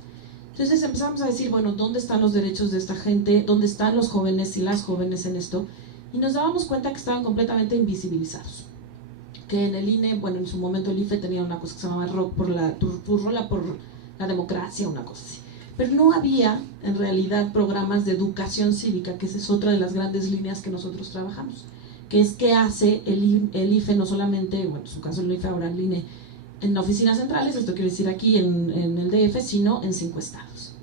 Entonces empezamos a decir, bueno, ¿dónde están los derechos de esta gente? ¿Dónde están los jóvenes y las jóvenes en esto? Y nos dábamos cuenta que estaban completamente invisibilizados. Que en el INE, bueno, en su momento el IFE tenía una cosa que se llamaba Rola por la democracia, una cosa así. Pero no había, en realidad, programas de educación cívica, que esa es otra de las grandes líneas que nosotros trabajamos, que es que hace el IFE, no solamente, bueno, en su caso el IFE, ahora el INE, en oficinas centrales, esto quiere decir aquí en el DF, sino en 5 estados.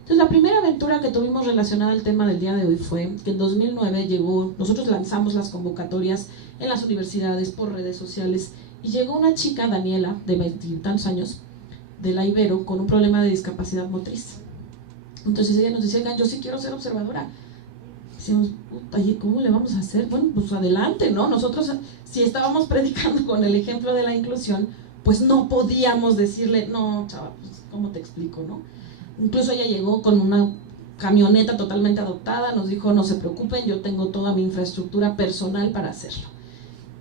Entonces, la primera aventura que tuvimos relacionada al tema del día de hoy fue que en 2009 nosotros lanzamos las convocatorias en las universidades por redes sociales, y llegó una chica, Daniela, de 20 y tantos años, de la Ibero, con un problema de discapacidad motriz. Entonces ella nos dice, yo sí quiero ser observadora. Decíamos, ¿cómo le vamos a hacer? Bueno, pues adelante, ¿no? Nosotros, si estábamos predicando con el ejemplo de la inclusión, pues no podíamos decirle, no, chaval, pues, ¿cómo te explico, no? Incluso ella llegó con una camioneta totalmente adoptada, nos dijo, no se preocupen, yo tengo toda mi infraestructura personal para hacerlo.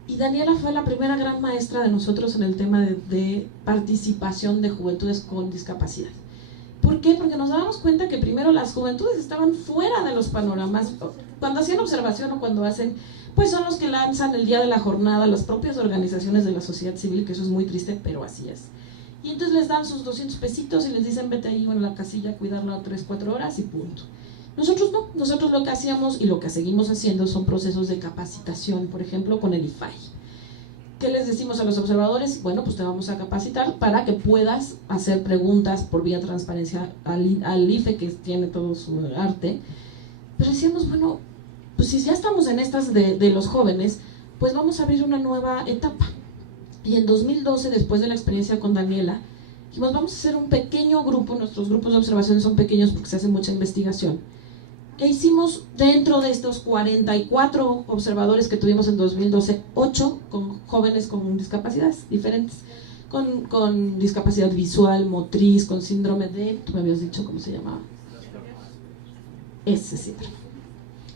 Y Daniela fue la primera gran maestra de nosotros en el tema de participación de juventudes con discapacidad. ¿Por qué? Porque nos dábamos cuenta que primero las juventudes estaban fuera de los panoramas. Cuando hacían observación o cuando hacen, pues son los que lanzan el día de la jornada las propias organizaciones de la sociedad civil, que eso es muy triste, pero así es. Y entonces les dan sus 200 pesitos y les dicen, vete ahí en la casilla a cuidarlo 3-4 horas y punto. Nosotros no, nosotros lo que hacíamos y lo que seguimos haciendo son procesos de capacitación, por ejemplo con el IFAI. ¿Qué les decimos a los observadores? Bueno, pues te vamos a capacitar para que puedas hacer preguntas por vía transparencia al IFE, que tiene todo su arte. Pero decíamos, bueno, pues si ya estamos en estas de los jóvenes, pues vamos a abrir una nueva etapa. Y en 2012, después de la experiencia con Daniela, dijimos, vamos a hacer un pequeño grupo, nuestros grupos de observación son pequeños porque se hace mucha investigación. E hicimos dentro de estos 44 observadores que tuvimos en 2012, 8 con jóvenes con discapacidades diferentes, con discapacidad visual, motriz, con síndrome de, tú me habías dicho cómo se llamaba, ese síndrome.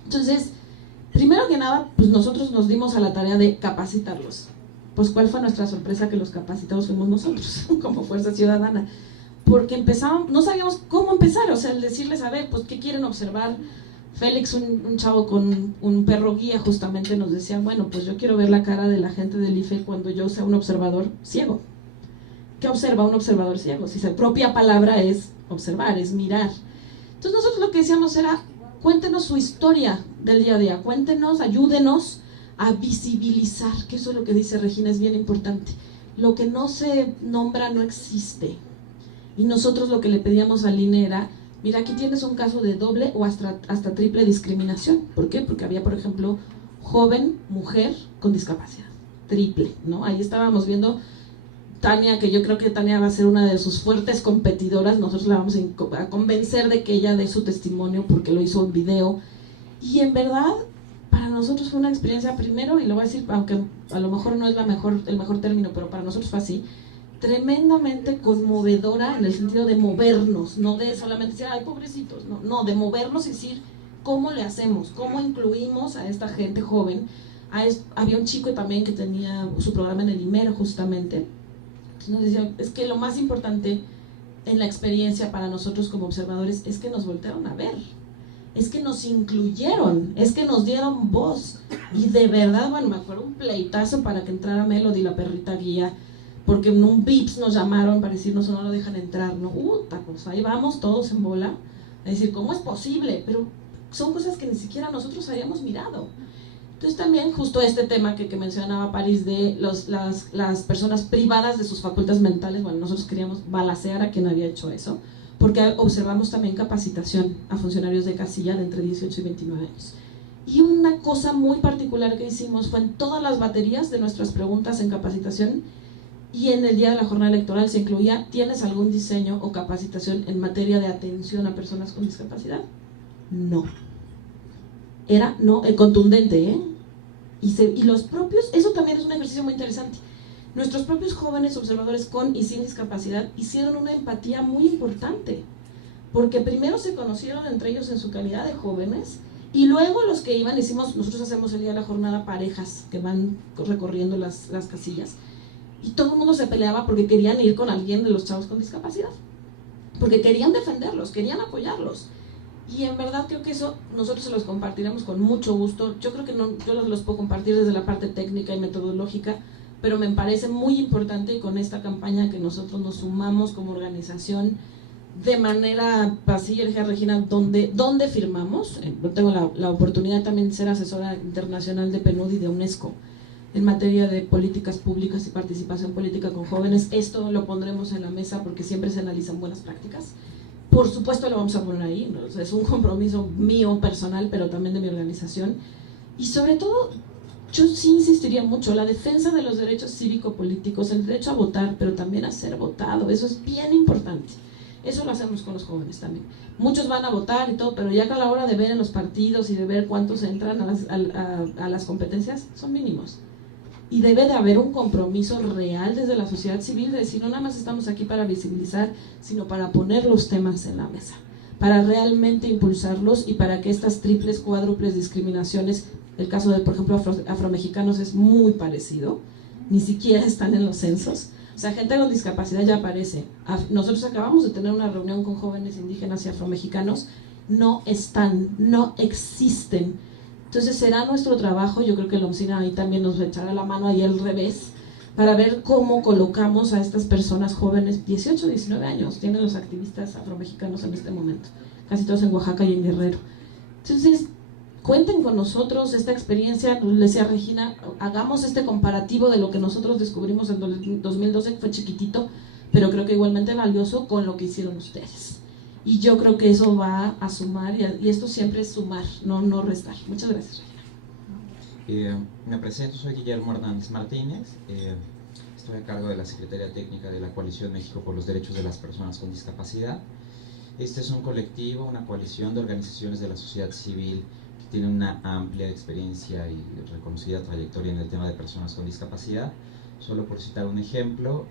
Entonces, Primero que nada, pues nosotros nos dimos a la tarea de capacitarlos. Pues ¿cuál fue nuestra sorpresa? Que los capacitados fuimos nosotros, como Fuerza Ciudadana. Porque empezamos, no sabíamos cómo empezar, o sea, el decirles, a ver, pues ¿qué quieren observar? Félix, un chavo con un perro guía, justamente nos decía, bueno, pues yo quiero ver la cara de la gente del IFE cuando yo sea un observador ciego. ¿Qué observa un observador ciego? Si su propia palabra es observar, es mirar. Entonces nosotros lo que decíamos era, cuéntenos su historia del día a día, cuéntenos, ayúdenos a visibilizar, que eso es lo que dice Regina, es bien importante. Lo que no se nombra no existe. Y nosotros lo que le pedíamos al INE era, mira, aquí tienes un caso de doble o hasta triple discriminación. ¿Por qué? Porque había, por ejemplo, joven, mujer con discapacidad. Triple, ¿no? Ahí estábamos viendo Tania, que yo creo que Tania va a ser una de sus fuertes competidoras. Nosotros la vamos a convencer de que ella dé su testimonio porque lo hizo en video. Y en verdad, para nosotros fue una experiencia, primero, y lo voy a decir, aunque a lo mejor no es el mejor término, pero para nosotros fue así, tremendamente conmovedora en el sentido de movernos, no de solamente decir, ay, pobrecitos, no, de movernos y decir, ¿cómo le hacemos? ¿Cómo incluimos a esta gente joven? Había un chico también que tenía su programa en el IMER, justamente. Entonces nos decía, es que lo más importante en la experiencia para nosotros como observadores es que nos voltearon a ver, es que nos incluyeron, es que nos dieron voz. Y de verdad, bueno, me acuerdo un pleitazo para que entrara Melody, la perrita guía, porque en un VIPS nos llamaron para decirnos no lo dejan entrar, ¿no? Pues ahí vamos todos en bola a decir, ¿cómo es posible? Pero son cosas que ni siquiera nosotros habíamos mirado. Entonces también justo este tema que mencionaba París de las personas privadas de sus facultades mentales, bueno, nosotros queríamos balacear a quien había hecho eso, porque observamos también capacitación a funcionarios de casilla de entre 18 y 29 años. Y una cosa muy particular que hicimos fue en todas las baterías de nuestras preguntas en capacitación, y en el día de la jornada electoral se incluía, ¿tienes algún diseño o capacitación en materia de atención a personas con discapacidad? No. Era no, contundente, ¿eh? Y los propios, eso también es un ejercicio muy interesante. Nuestros propios jóvenes observadores con y sin discapacidad hicieron una empatía muy importante, porque primero se conocieron entre ellos en su calidad de jóvenes, y luego los que iban, nosotros hacemos el día de la jornada parejas que van recorriendo las casillas, y todo el mundo se peleaba porque querían ir con alguien de los chavos con discapacidad, porque querían defenderlos, querían apoyarlos. Y en verdad creo que eso nosotros se los compartiremos con mucho gusto. Yo creo que yo los puedo compartir desde la parte técnica y metodológica, pero me parece muy importante con esta campaña que nosotros nos sumamos como organización de manera, así dije a Regina, ¿dónde firmamos? Tengo la oportunidad también de ser asesora internacional de PNUD y de UNESCO en materia de políticas públicas y participación política con jóvenes. Esto lo pondremos en la mesa porque siempre se analizan buenas prácticas. Por supuesto lo vamos a poner ahí, ¿no? Es un compromiso mío personal, pero también de mi organización. Y sobre todo, yo sí insistiría mucho, la defensa de los derechos cívico-políticos, el derecho a votar, pero también a ser votado, eso es bien importante. Eso lo hacemos con los jóvenes también. Muchos van a votar y todo, pero ya que a la hora de ver en los partidos y de ver cuántos entran a las competencias, son mínimos. Y debe de haber un compromiso real desde la sociedad civil de decir, no nada más estamos aquí para visibilizar, sino para poner los temas en la mesa, para realmente impulsarlos y para que estas triples, cuádruples discriminaciones, el caso de, por ejemplo, afromexicanos es muy parecido, ni siquiera están en los censos. O sea, gente con discapacidad ya aparece. Nosotros acabamos de tener una reunión con jóvenes indígenas y afromexicanos, no están, no existen. Entonces será nuestro trabajo, yo creo que Lomsina ahí también nos echará la mano ahí al revés, para ver cómo colocamos a estas personas jóvenes, 18, 19 años, tienen los activistas afromexicanos en este momento, casi todos en Oaxaca y en Guerrero. Entonces, cuenten con nosotros esta experiencia, le decía Regina, hagamos este comparativo de lo que nosotros descubrimos en 2012, que fue chiquitito, pero creo que igualmente valioso con lo que hicieron ustedes. Y yo creo que eso va a sumar, y esto siempre es sumar, no restar. Muchas gracias, Regina. Me presento, soy Guillermo Hernández Martínez, estoy a cargo de la Secretaría Técnica de la Coalición México por los Derechos de las Personas con Discapacidad. Este es un colectivo, una coalición de organizaciones de la sociedad civil que tiene una amplia experiencia y reconocida trayectoria en el tema de personas con discapacidad. Solo por citar un ejemplo,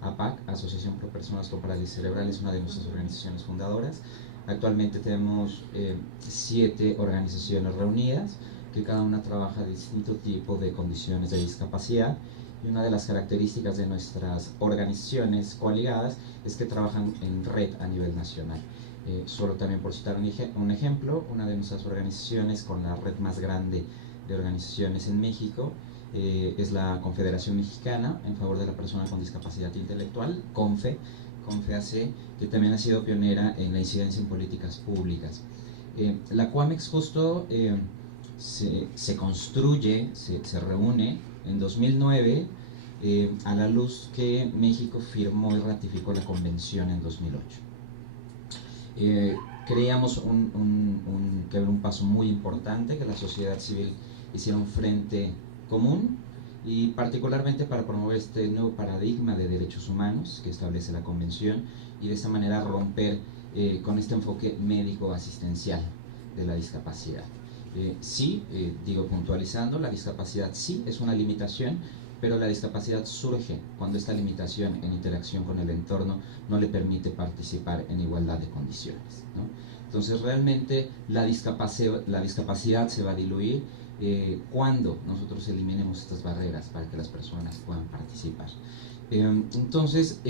APAC, Asociación Pro Personas con Parálisis Cerebral, es una de nuestras organizaciones fundadoras. Actualmente tenemos 7 organizaciones reunidas, que cada una trabaja de distinto tipo de condiciones de discapacidad, y una de las características de nuestras organizaciones coaligadas es que trabajan en red a nivel nacional. Solo también por citar un ejemplo, una de nuestras organizaciones con la red más grande de organizaciones en México es la Confederación Mexicana en favor de la persona con discapacidad intelectual, CONFEAC, que también ha sido pionera en la incidencia en políticas públicas. La COAMEX justo se construye, se reúne en 2009 a la luz que México firmó y ratificó la convención en 2008. Creíamos que era un paso muy importante, que la sociedad civil hiciera un frente común, y particularmente para promover este nuevo paradigma de derechos humanos que establece la convención, y de esta manera romper con este enfoque médico-asistencial de la discapacidad. Digo puntualizando, la discapacidad sí es una limitación, pero la discapacidad surge cuando esta limitación en interacción con el entorno no le permite participar en igualdad de condiciones, ¿no? Entonces realmente la discapacidad se va a diluir cuando nosotros eliminemos estas barreras para que las personas puedan participar. Entonces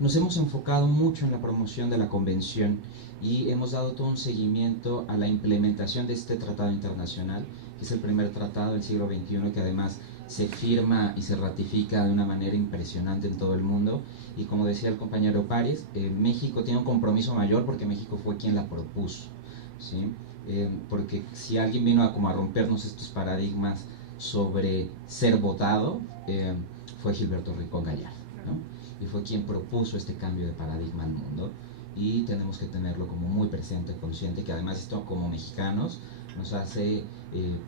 nos hemos enfocado mucho en la promoción de la convención y hemos dado todo un seguimiento a la implementación de este tratado internacional, que es el primer tratado del siglo XXI que además se firma y se ratifica de una manera impresionante en todo el mundo. Y como decía el compañero Paris, México tiene un compromiso mayor porque México fue quien la propuso, ¿sí? Porque si alguien vino a rompernos estos paradigmas sobre ser votado, fue Gilberto Ricón Gallardo, ¿no? Y fue quien propuso este cambio de paradigma al mundo, y tenemos que tenerlo como muy presente, consciente, que además esto como mexicanos nos hace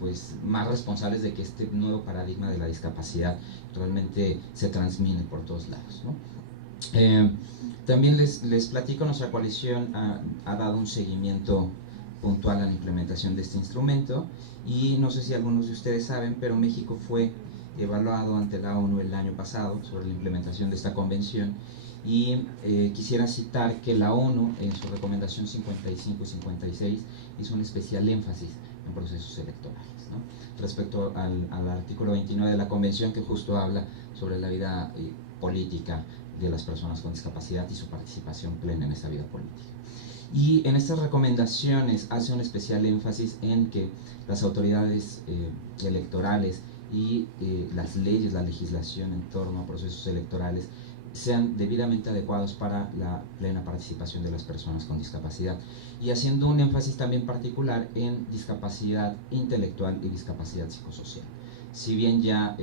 pues más responsables de que este nuevo paradigma de la discapacidad realmente se transmite por todos lados, ¿no? También les platico, nuestra coalición ha dado un seguimiento puntual a la implementación de este instrumento, y no sé si algunos de ustedes saben, pero México fue evaluado ante la ONU el año pasado sobre la implementación de esta convención, y quisiera citar que la ONU en su recomendación 55 y 56 hizo un especial énfasis en procesos electorales, ¿no? Respecto al artículo 29 de la convención, que justo habla sobre la vida política de las personas con discapacidad y su participación plena en esta vida política. Y en estas recomendaciones hace un especial énfasis en que las autoridades electorales y las leyes, la legislación en torno a procesos electorales sean debidamente adecuados para la plena participación de las personas con discapacidad, y haciendo un énfasis también particular en discapacidad intelectual y discapacidad psicosocial. Si bien ya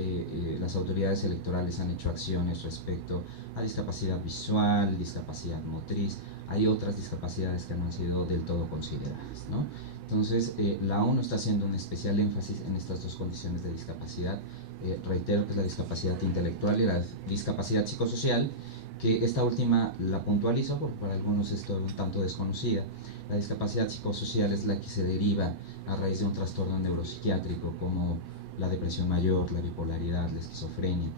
las autoridades electorales han hecho acciones respecto a discapacidad visual, discapacidad motriz, hay otras discapacidades que no han sido del todo consideradas, ¿no? Entonces la ONU está haciendo un especial énfasis en estas dos condiciones de discapacidad. Reitero que es la discapacidad intelectual y la discapacidad psicosocial, que esta última la puntualizo porque para algunos es un tanto desconocida. La discapacidad psicosocial es la que se deriva a raíz de un trastorno neuropsiquiátrico como la depresión mayor, la bipolaridad, la esquizofrenia,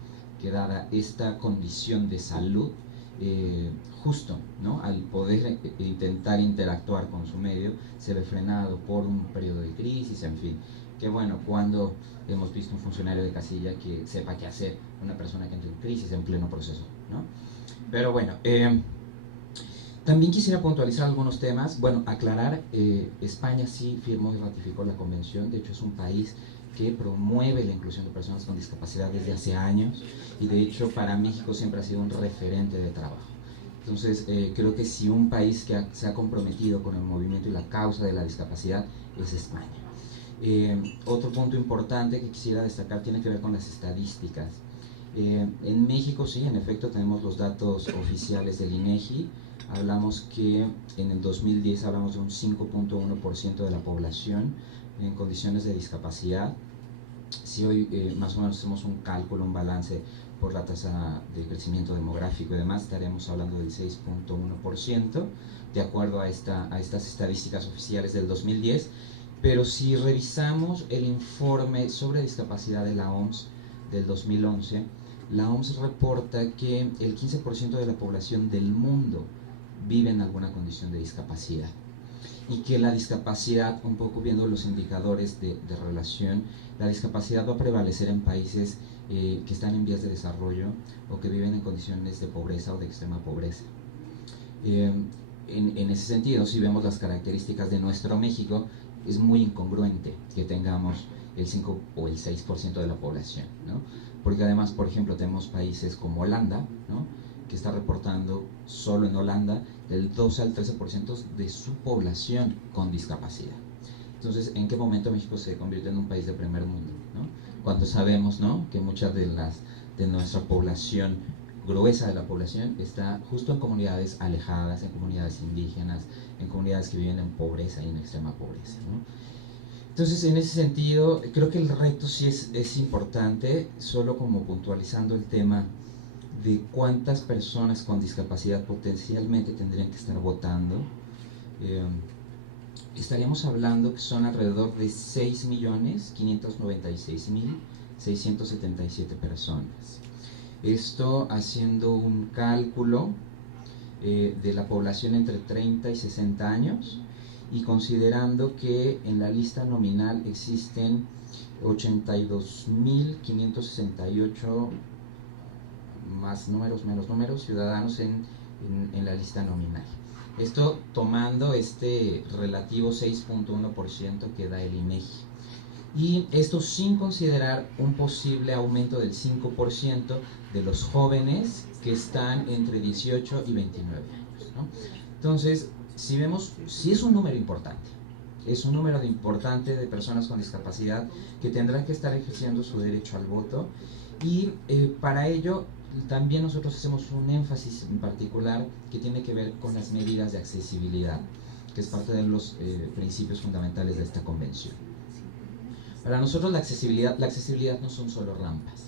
que dada esta condición de salud, justo, ¿no?, al poder intentar interactuar con su medio, se ve frenado por un periodo de crisis, en fin. Que bueno, cuando hemos visto un funcionario de casilla que sepa qué hacer una persona que entra en crisis en pleno proceso, ¿no? Pero bueno, también quisiera puntualizar algunos temas. Bueno, aclarar, España sí firmó y ratificó la convención. De hecho es un país que promueve la inclusión de personas con discapacidad desde hace años, y de hecho para México siempre ha sido un referente de trabajo. Entonces creo que si un país que se ha comprometido con el movimiento y la causa de la discapacidad es España. Otro punto importante que quisiera destacar tiene que ver con las estadísticas. En México sí, en efecto tenemos los datos oficiales del INEGI. Hablamos que en el 2010 hablamos de un 5.1% de la población en condiciones de discapacidad. Si hoy más o menos hacemos un cálculo, un balance por la tasa de crecimiento demográfico y demás, estaremos hablando del 6.1% de acuerdo a estas estadísticas oficiales del 2010. Pero si revisamos el informe sobre discapacidad de la OMS del 2011, la OMS reporta que el 15% de la población del mundo vive en alguna condición de discapacidad. y que la discapacidad, un poco viendo los indicadores de relación, la discapacidad va a prevalecer en países que están en vías de desarrollo o que viven en condiciones de pobreza o de extrema pobreza. En ese sentido, si vemos las características de nuestro México, es muy incongruente que tengamos el 5 o el 6% de la población, ¿no? Porque además, por ejemplo, tenemos países como Holanda, ¿no?, que está reportando solo en Holanda del 12 al 13% de su población con discapacidad. Entonces, ¿en qué momento México se convierte en un país de primer mundo, ¿no?, cuando sabemos, ¿no?, que muchas de nuestra población, gruesa de la población, está justo en comunidades alejadas, en comunidades indígenas, en comunidades que viven en pobreza y en extrema pobreza, ¿no? Entonces, en ese sentido, creo que el reto sí es importante, solo como puntualizando el tema de cuántas personas con discapacidad potencialmente tendrían que estar votando. Estaríamos hablando que son alrededor de 6.596.677 personas. Esto haciendo un cálculo de la población entre 30 y 60 años, y considerando que en la lista nominal existen 82.568 más números menos números ciudadanos en la lista nominal. Esto tomando este relativo 6.1% que da el INEGI. Y esto sin considerar un posible aumento del 5% de los jóvenes que están entre 18 y 29 años, ¿no? Entonces, si vemos, sí es un número importante, es un número importante de personas con discapacidad que tendrán que estar ejerciendo su derecho al voto, y para ello también nosotros hacemos un énfasis en particular que tiene que ver con las medidas de accesibilidad, que es parte de los principios fundamentales de esta convención. Para nosotros la accesibilidad no son solo rampas.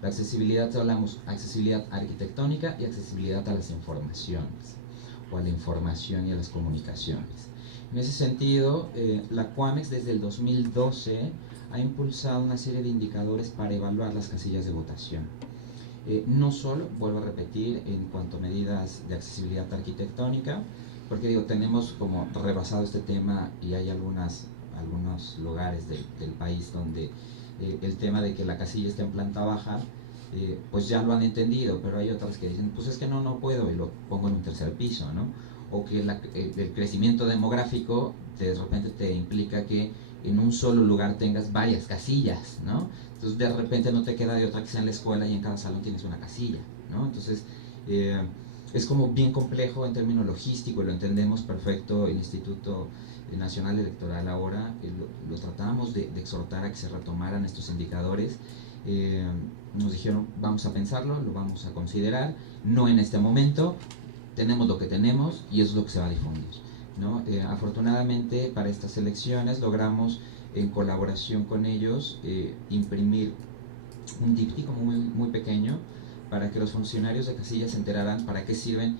La accesibilidad, hablamos accesibilidad arquitectónica y accesibilidad a las informaciones, o a la información y a las comunicaciones. En ese sentido, la CUAMEX desde el 2012 ha impulsado una serie de indicadores para evaluar las casillas de votación. No solo, vuelvo a repetir, en cuanto a medidas de accesibilidad arquitectónica, porque digo, tenemos como rebasado este tema y hay algunos lugares del país donde el tema de que la casilla esté en planta baja, pues ya lo han entendido, pero hay otras que dicen, pues es que no puedo y lo pongo en un tercer piso, ¿no? O que el crecimiento demográfico de repente te implica que en un solo lugar tengas varias casillas, ¿no? Entonces de repente no te queda de otra que sea en la escuela y en cada salón tienes una casilla, ¿no? Entonces es como bien complejo en términos logísticos, lo entendemos perfecto. El Instituto Nacional Electoral ahora lo tratamos de exhortar a que se retomaran estos indicadores. Nos dijeron, vamos a pensarlo, lo vamos a considerar, no en este momento, tenemos lo que tenemos y eso es lo que se va a difundir, ¿no? Afortunadamente para estas elecciones logramos, en colaboración con ellos, imprimir un díptico muy pequeño para que los funcionarios de casillas se enteraran para qué sirven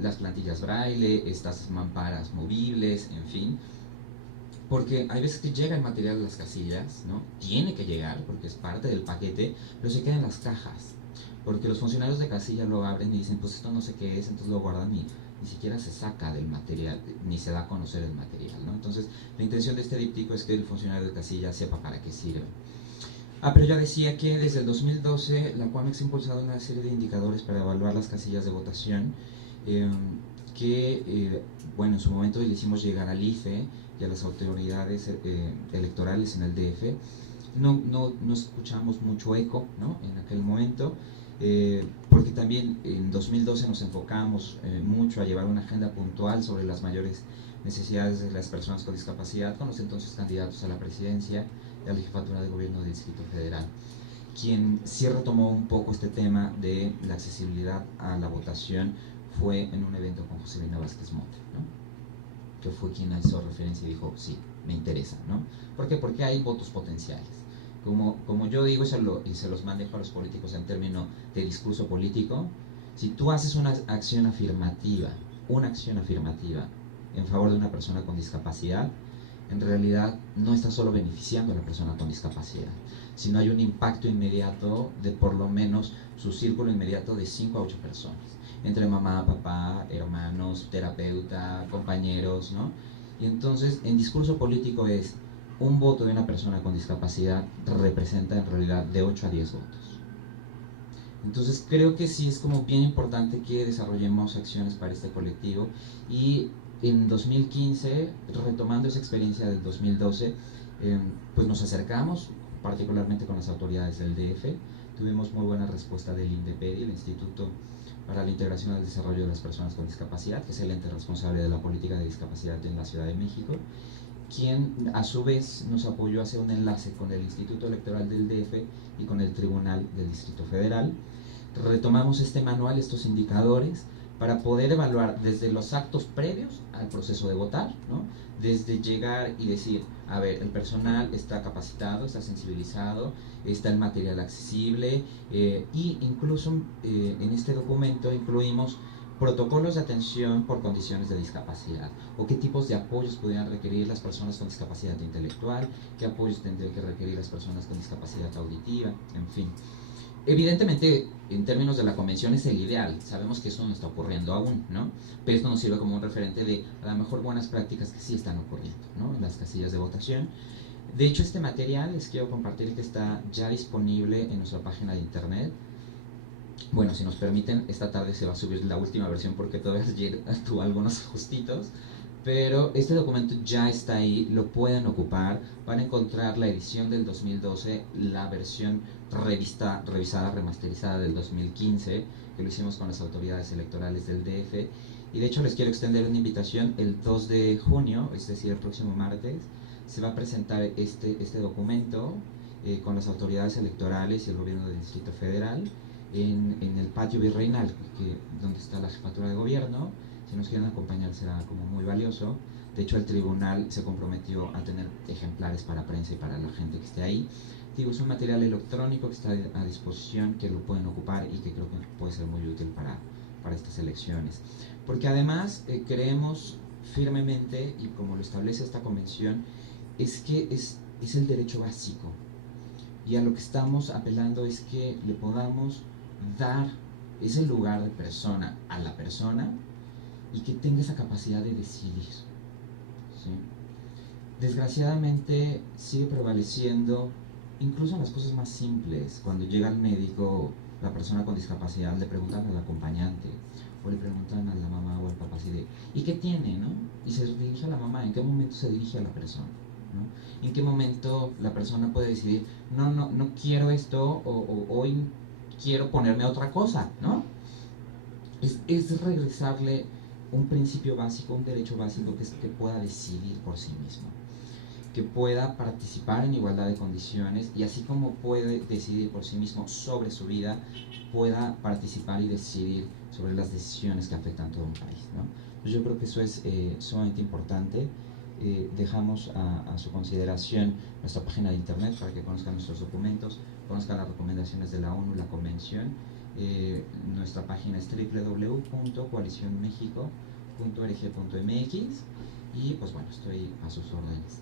las plantillas braille, estas mamparas movibles, en fin. Porque hay veces que llega el material a las casillas, ¿no? Tiene que llegar porque es parte del paquete, pero se queda en las cajas. Porque los funcionarios de casilla lo abren y dicen, pues esto no sé qué es, entonces lo guardan y ni siquiera se saca del material, ni se da a conocer el material, ¿no? Entonces, la intención de este díptico es que el funcionario de casilla sepa para qué sirve. Pero ya decía que desde el 2012 la CUAMEX ha impulsado una serie de indicadores para evaluar las casillas de votación, bueno, en su momento le hicimos llegar al IFE y a las autoridades electorales en el DF. No escuchamos mucho eco, ¿no?, en aquel momento, porque también en 2012 nos enfocamos mucho a llevar una agenda puntual sobre las mayores necesidades de las personas con discapacidad con los entonces candidatos a la presidencia y a la jefatura de gobierno del Distrito Federal. Quien sí retomó un poco este tema de la accesibilidad a la votación fue en un evento con Josefina Vázquez Mota, ¿no?, que fue quien hizo referencia y dijo, sí, me interesa, ¿no? ¿Por qué? Porque hay votos potenciales. Como yo digo, y se los manejo a los políticos en términos de discurso político, si tú haces una acción afirmativa en favor de una persona con discapacidad, en realidad no está solo beneficiando a la persona con discapacidad, sino hay un impacto inmediato de por lo menos su círculo inmediato de 5 a 8 personas, entre mamá, papá, hermanos, terapeuta, compañeros, ¿no? Y entonces, en discurso político es, un voto de una persona con discapacidad representa en realidad de 8 a 10 votos. Entonces creo que sí es como bien importante que desarrollemos acciones para este colectivo, y en 2015, retomando esa experiencia del 2012, pues nos acercamos particularmente con las autoridades del DF, tuvimos muy buena respuesta del INDEPEDI, el Instituto para la Integración y el Desarrollo de las Personas con Discapacidad, que es el ente responsable de la política de discapacidad en la Ciudad de México, quien a su vez nos apoyó a hacer un enlace con el Instituto Electoral del DF y con el Tribunal del Distrito Federal. Retomamos este manual, estos indicadores, para poder evaluar desde los actos previos al proceso de votar, ¿no? Desde llegar y decir, a ver, el personal está capacitado, está sensibilizado, está el material accesible, y incluso en este documento incluimos protocolos de atención por condiciones de discapacidad, o qué tipos de apoyos pudieran requerir las personas con discapacidad intelectual, qué apoyos tendrían que requerir las personas con discapacidad auditiva, en fin. Evidentemente, en términos de la convención es el ideal, sabemos que eso no está ocurriendo aún, ¿no? Pero esto nos sirve como un referente de, a lo mejor, buenas prácticas que sí están ocurriendo, ¿no?, en las casillas de votación. De hecho, este material les quiero compartir que está ya disponible en nuestra página de internet. Bueno, si nos permiten, esta tarde se va a subir la última versión porque todavía tuvo algunos ajustitos, pero este documento ya está ahí, lo pueden ocupar, van a encontrar la edición del 2012, la versión revisada, remasterizada del 2015, que lo hicimos con las autoridades electorales del DF, y de hecho les quiero extender una invitación. El 2 de junio, es decir, el próximo martes, se va a presentar este documento con las autoridades electorales y el gobierno del Distrito Federal en el patio virreinal, donde está la jefatura de gobierno. Si nos quieren acompañar será como muy valioso. De hecho, el tribunal se comprometió a tener ejemplares para prensa y para la gente que esté ahí. Digo, es un material electrónico que está a disposición, que lo pueden ocupar y que creo que puede ser muy útil para estas elecciones. Porque además creemos firmemente, y como lo establece esta convención, es que es el derecho básico. Y a lo que estamos apelando es que le podamos dar ese lugar de persona a la persona y que tenga esa capacidad de decidir, ¿sí? Desgraciadamente sigue prevaleciendo, incluso en las cosas más simples. Cuando llega al médico, la persona con discapacidad, le preguntan al acompañante o le preguntan a la mamá o al papá así de, ¿y qué tiene, no? Y se dirige a la mamá. ¿En qué momento se dirige a la persona, ¿no? ¿En qué momento la persona puede decidir, no quiero esto, o hoy quiero ponerme otra cosa, ¿no? Es regresarle un principio básico, un derecho básico, que es que pueda decidir por sí mismo, que pueda participar en igualdad de condiciones, y así como puede decidir por sí mismo sobre su vida, pueda participar y decidir sobre las decisiones que afectan a todo un país, ¿no? Pues yo creo que eso es sumamente importante. Dejamos a su consideración nuestra página de internet para que conozcan nuestros documentos, conozcan las recomendaciones de la ONU, la convención. Nuestra página es www.coalicionmexico.org.mx, y pues bueno, estoy a sus órdenes.